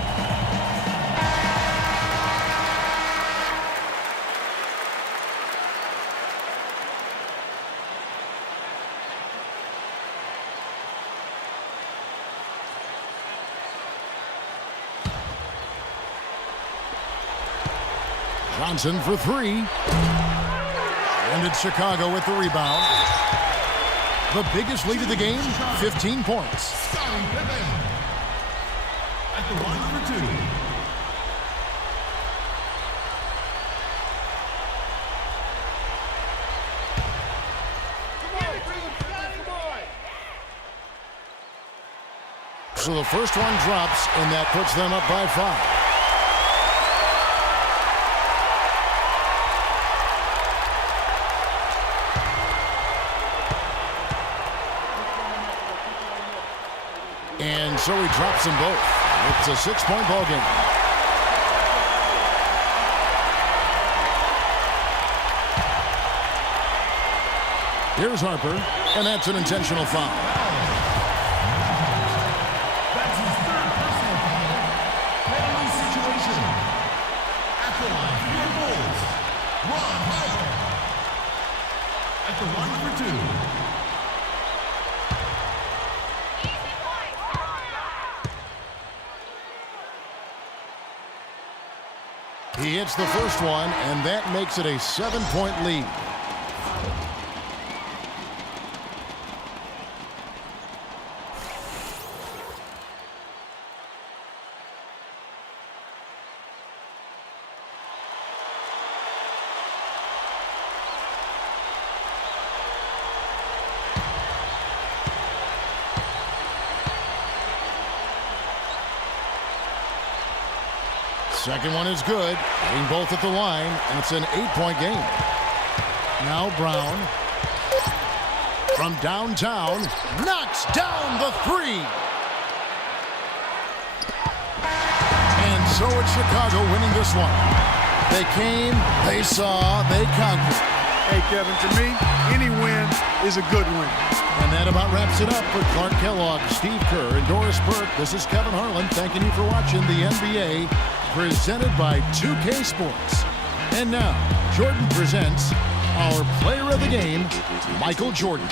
Johnson for 3. And it's Chicago with the rebound. The biggest lead of the game, 15 points. Scottie Pippen. At the line for 2. So the first one drops, and that puts them up by 5. And so he drops them both. It's a 6-point ball game. Here's Harper, and that's an intentional foul. That's his 3rd personal foul. Penalty situation. At the line for your Bulls, Ron Harper. At the line for 2. He hits the first one, and that makes it a 7-point lead. Second one is good. Getting both at the line, and it's an 8-point game. Now Brown. From downtown, knocks down the 3. And so it's Chicago winning this one. They came, they saw, they conquered. Hey, Kevin, to me, any win is a good win. And that about wraps it up for Clark Kellogg, Steve Kerr, and Doris Burke. This is Kevin Harlan thanking you for watching the NBA, presented by 2K Sports. And now, Jordan presents our player of the game, Michael Jordan.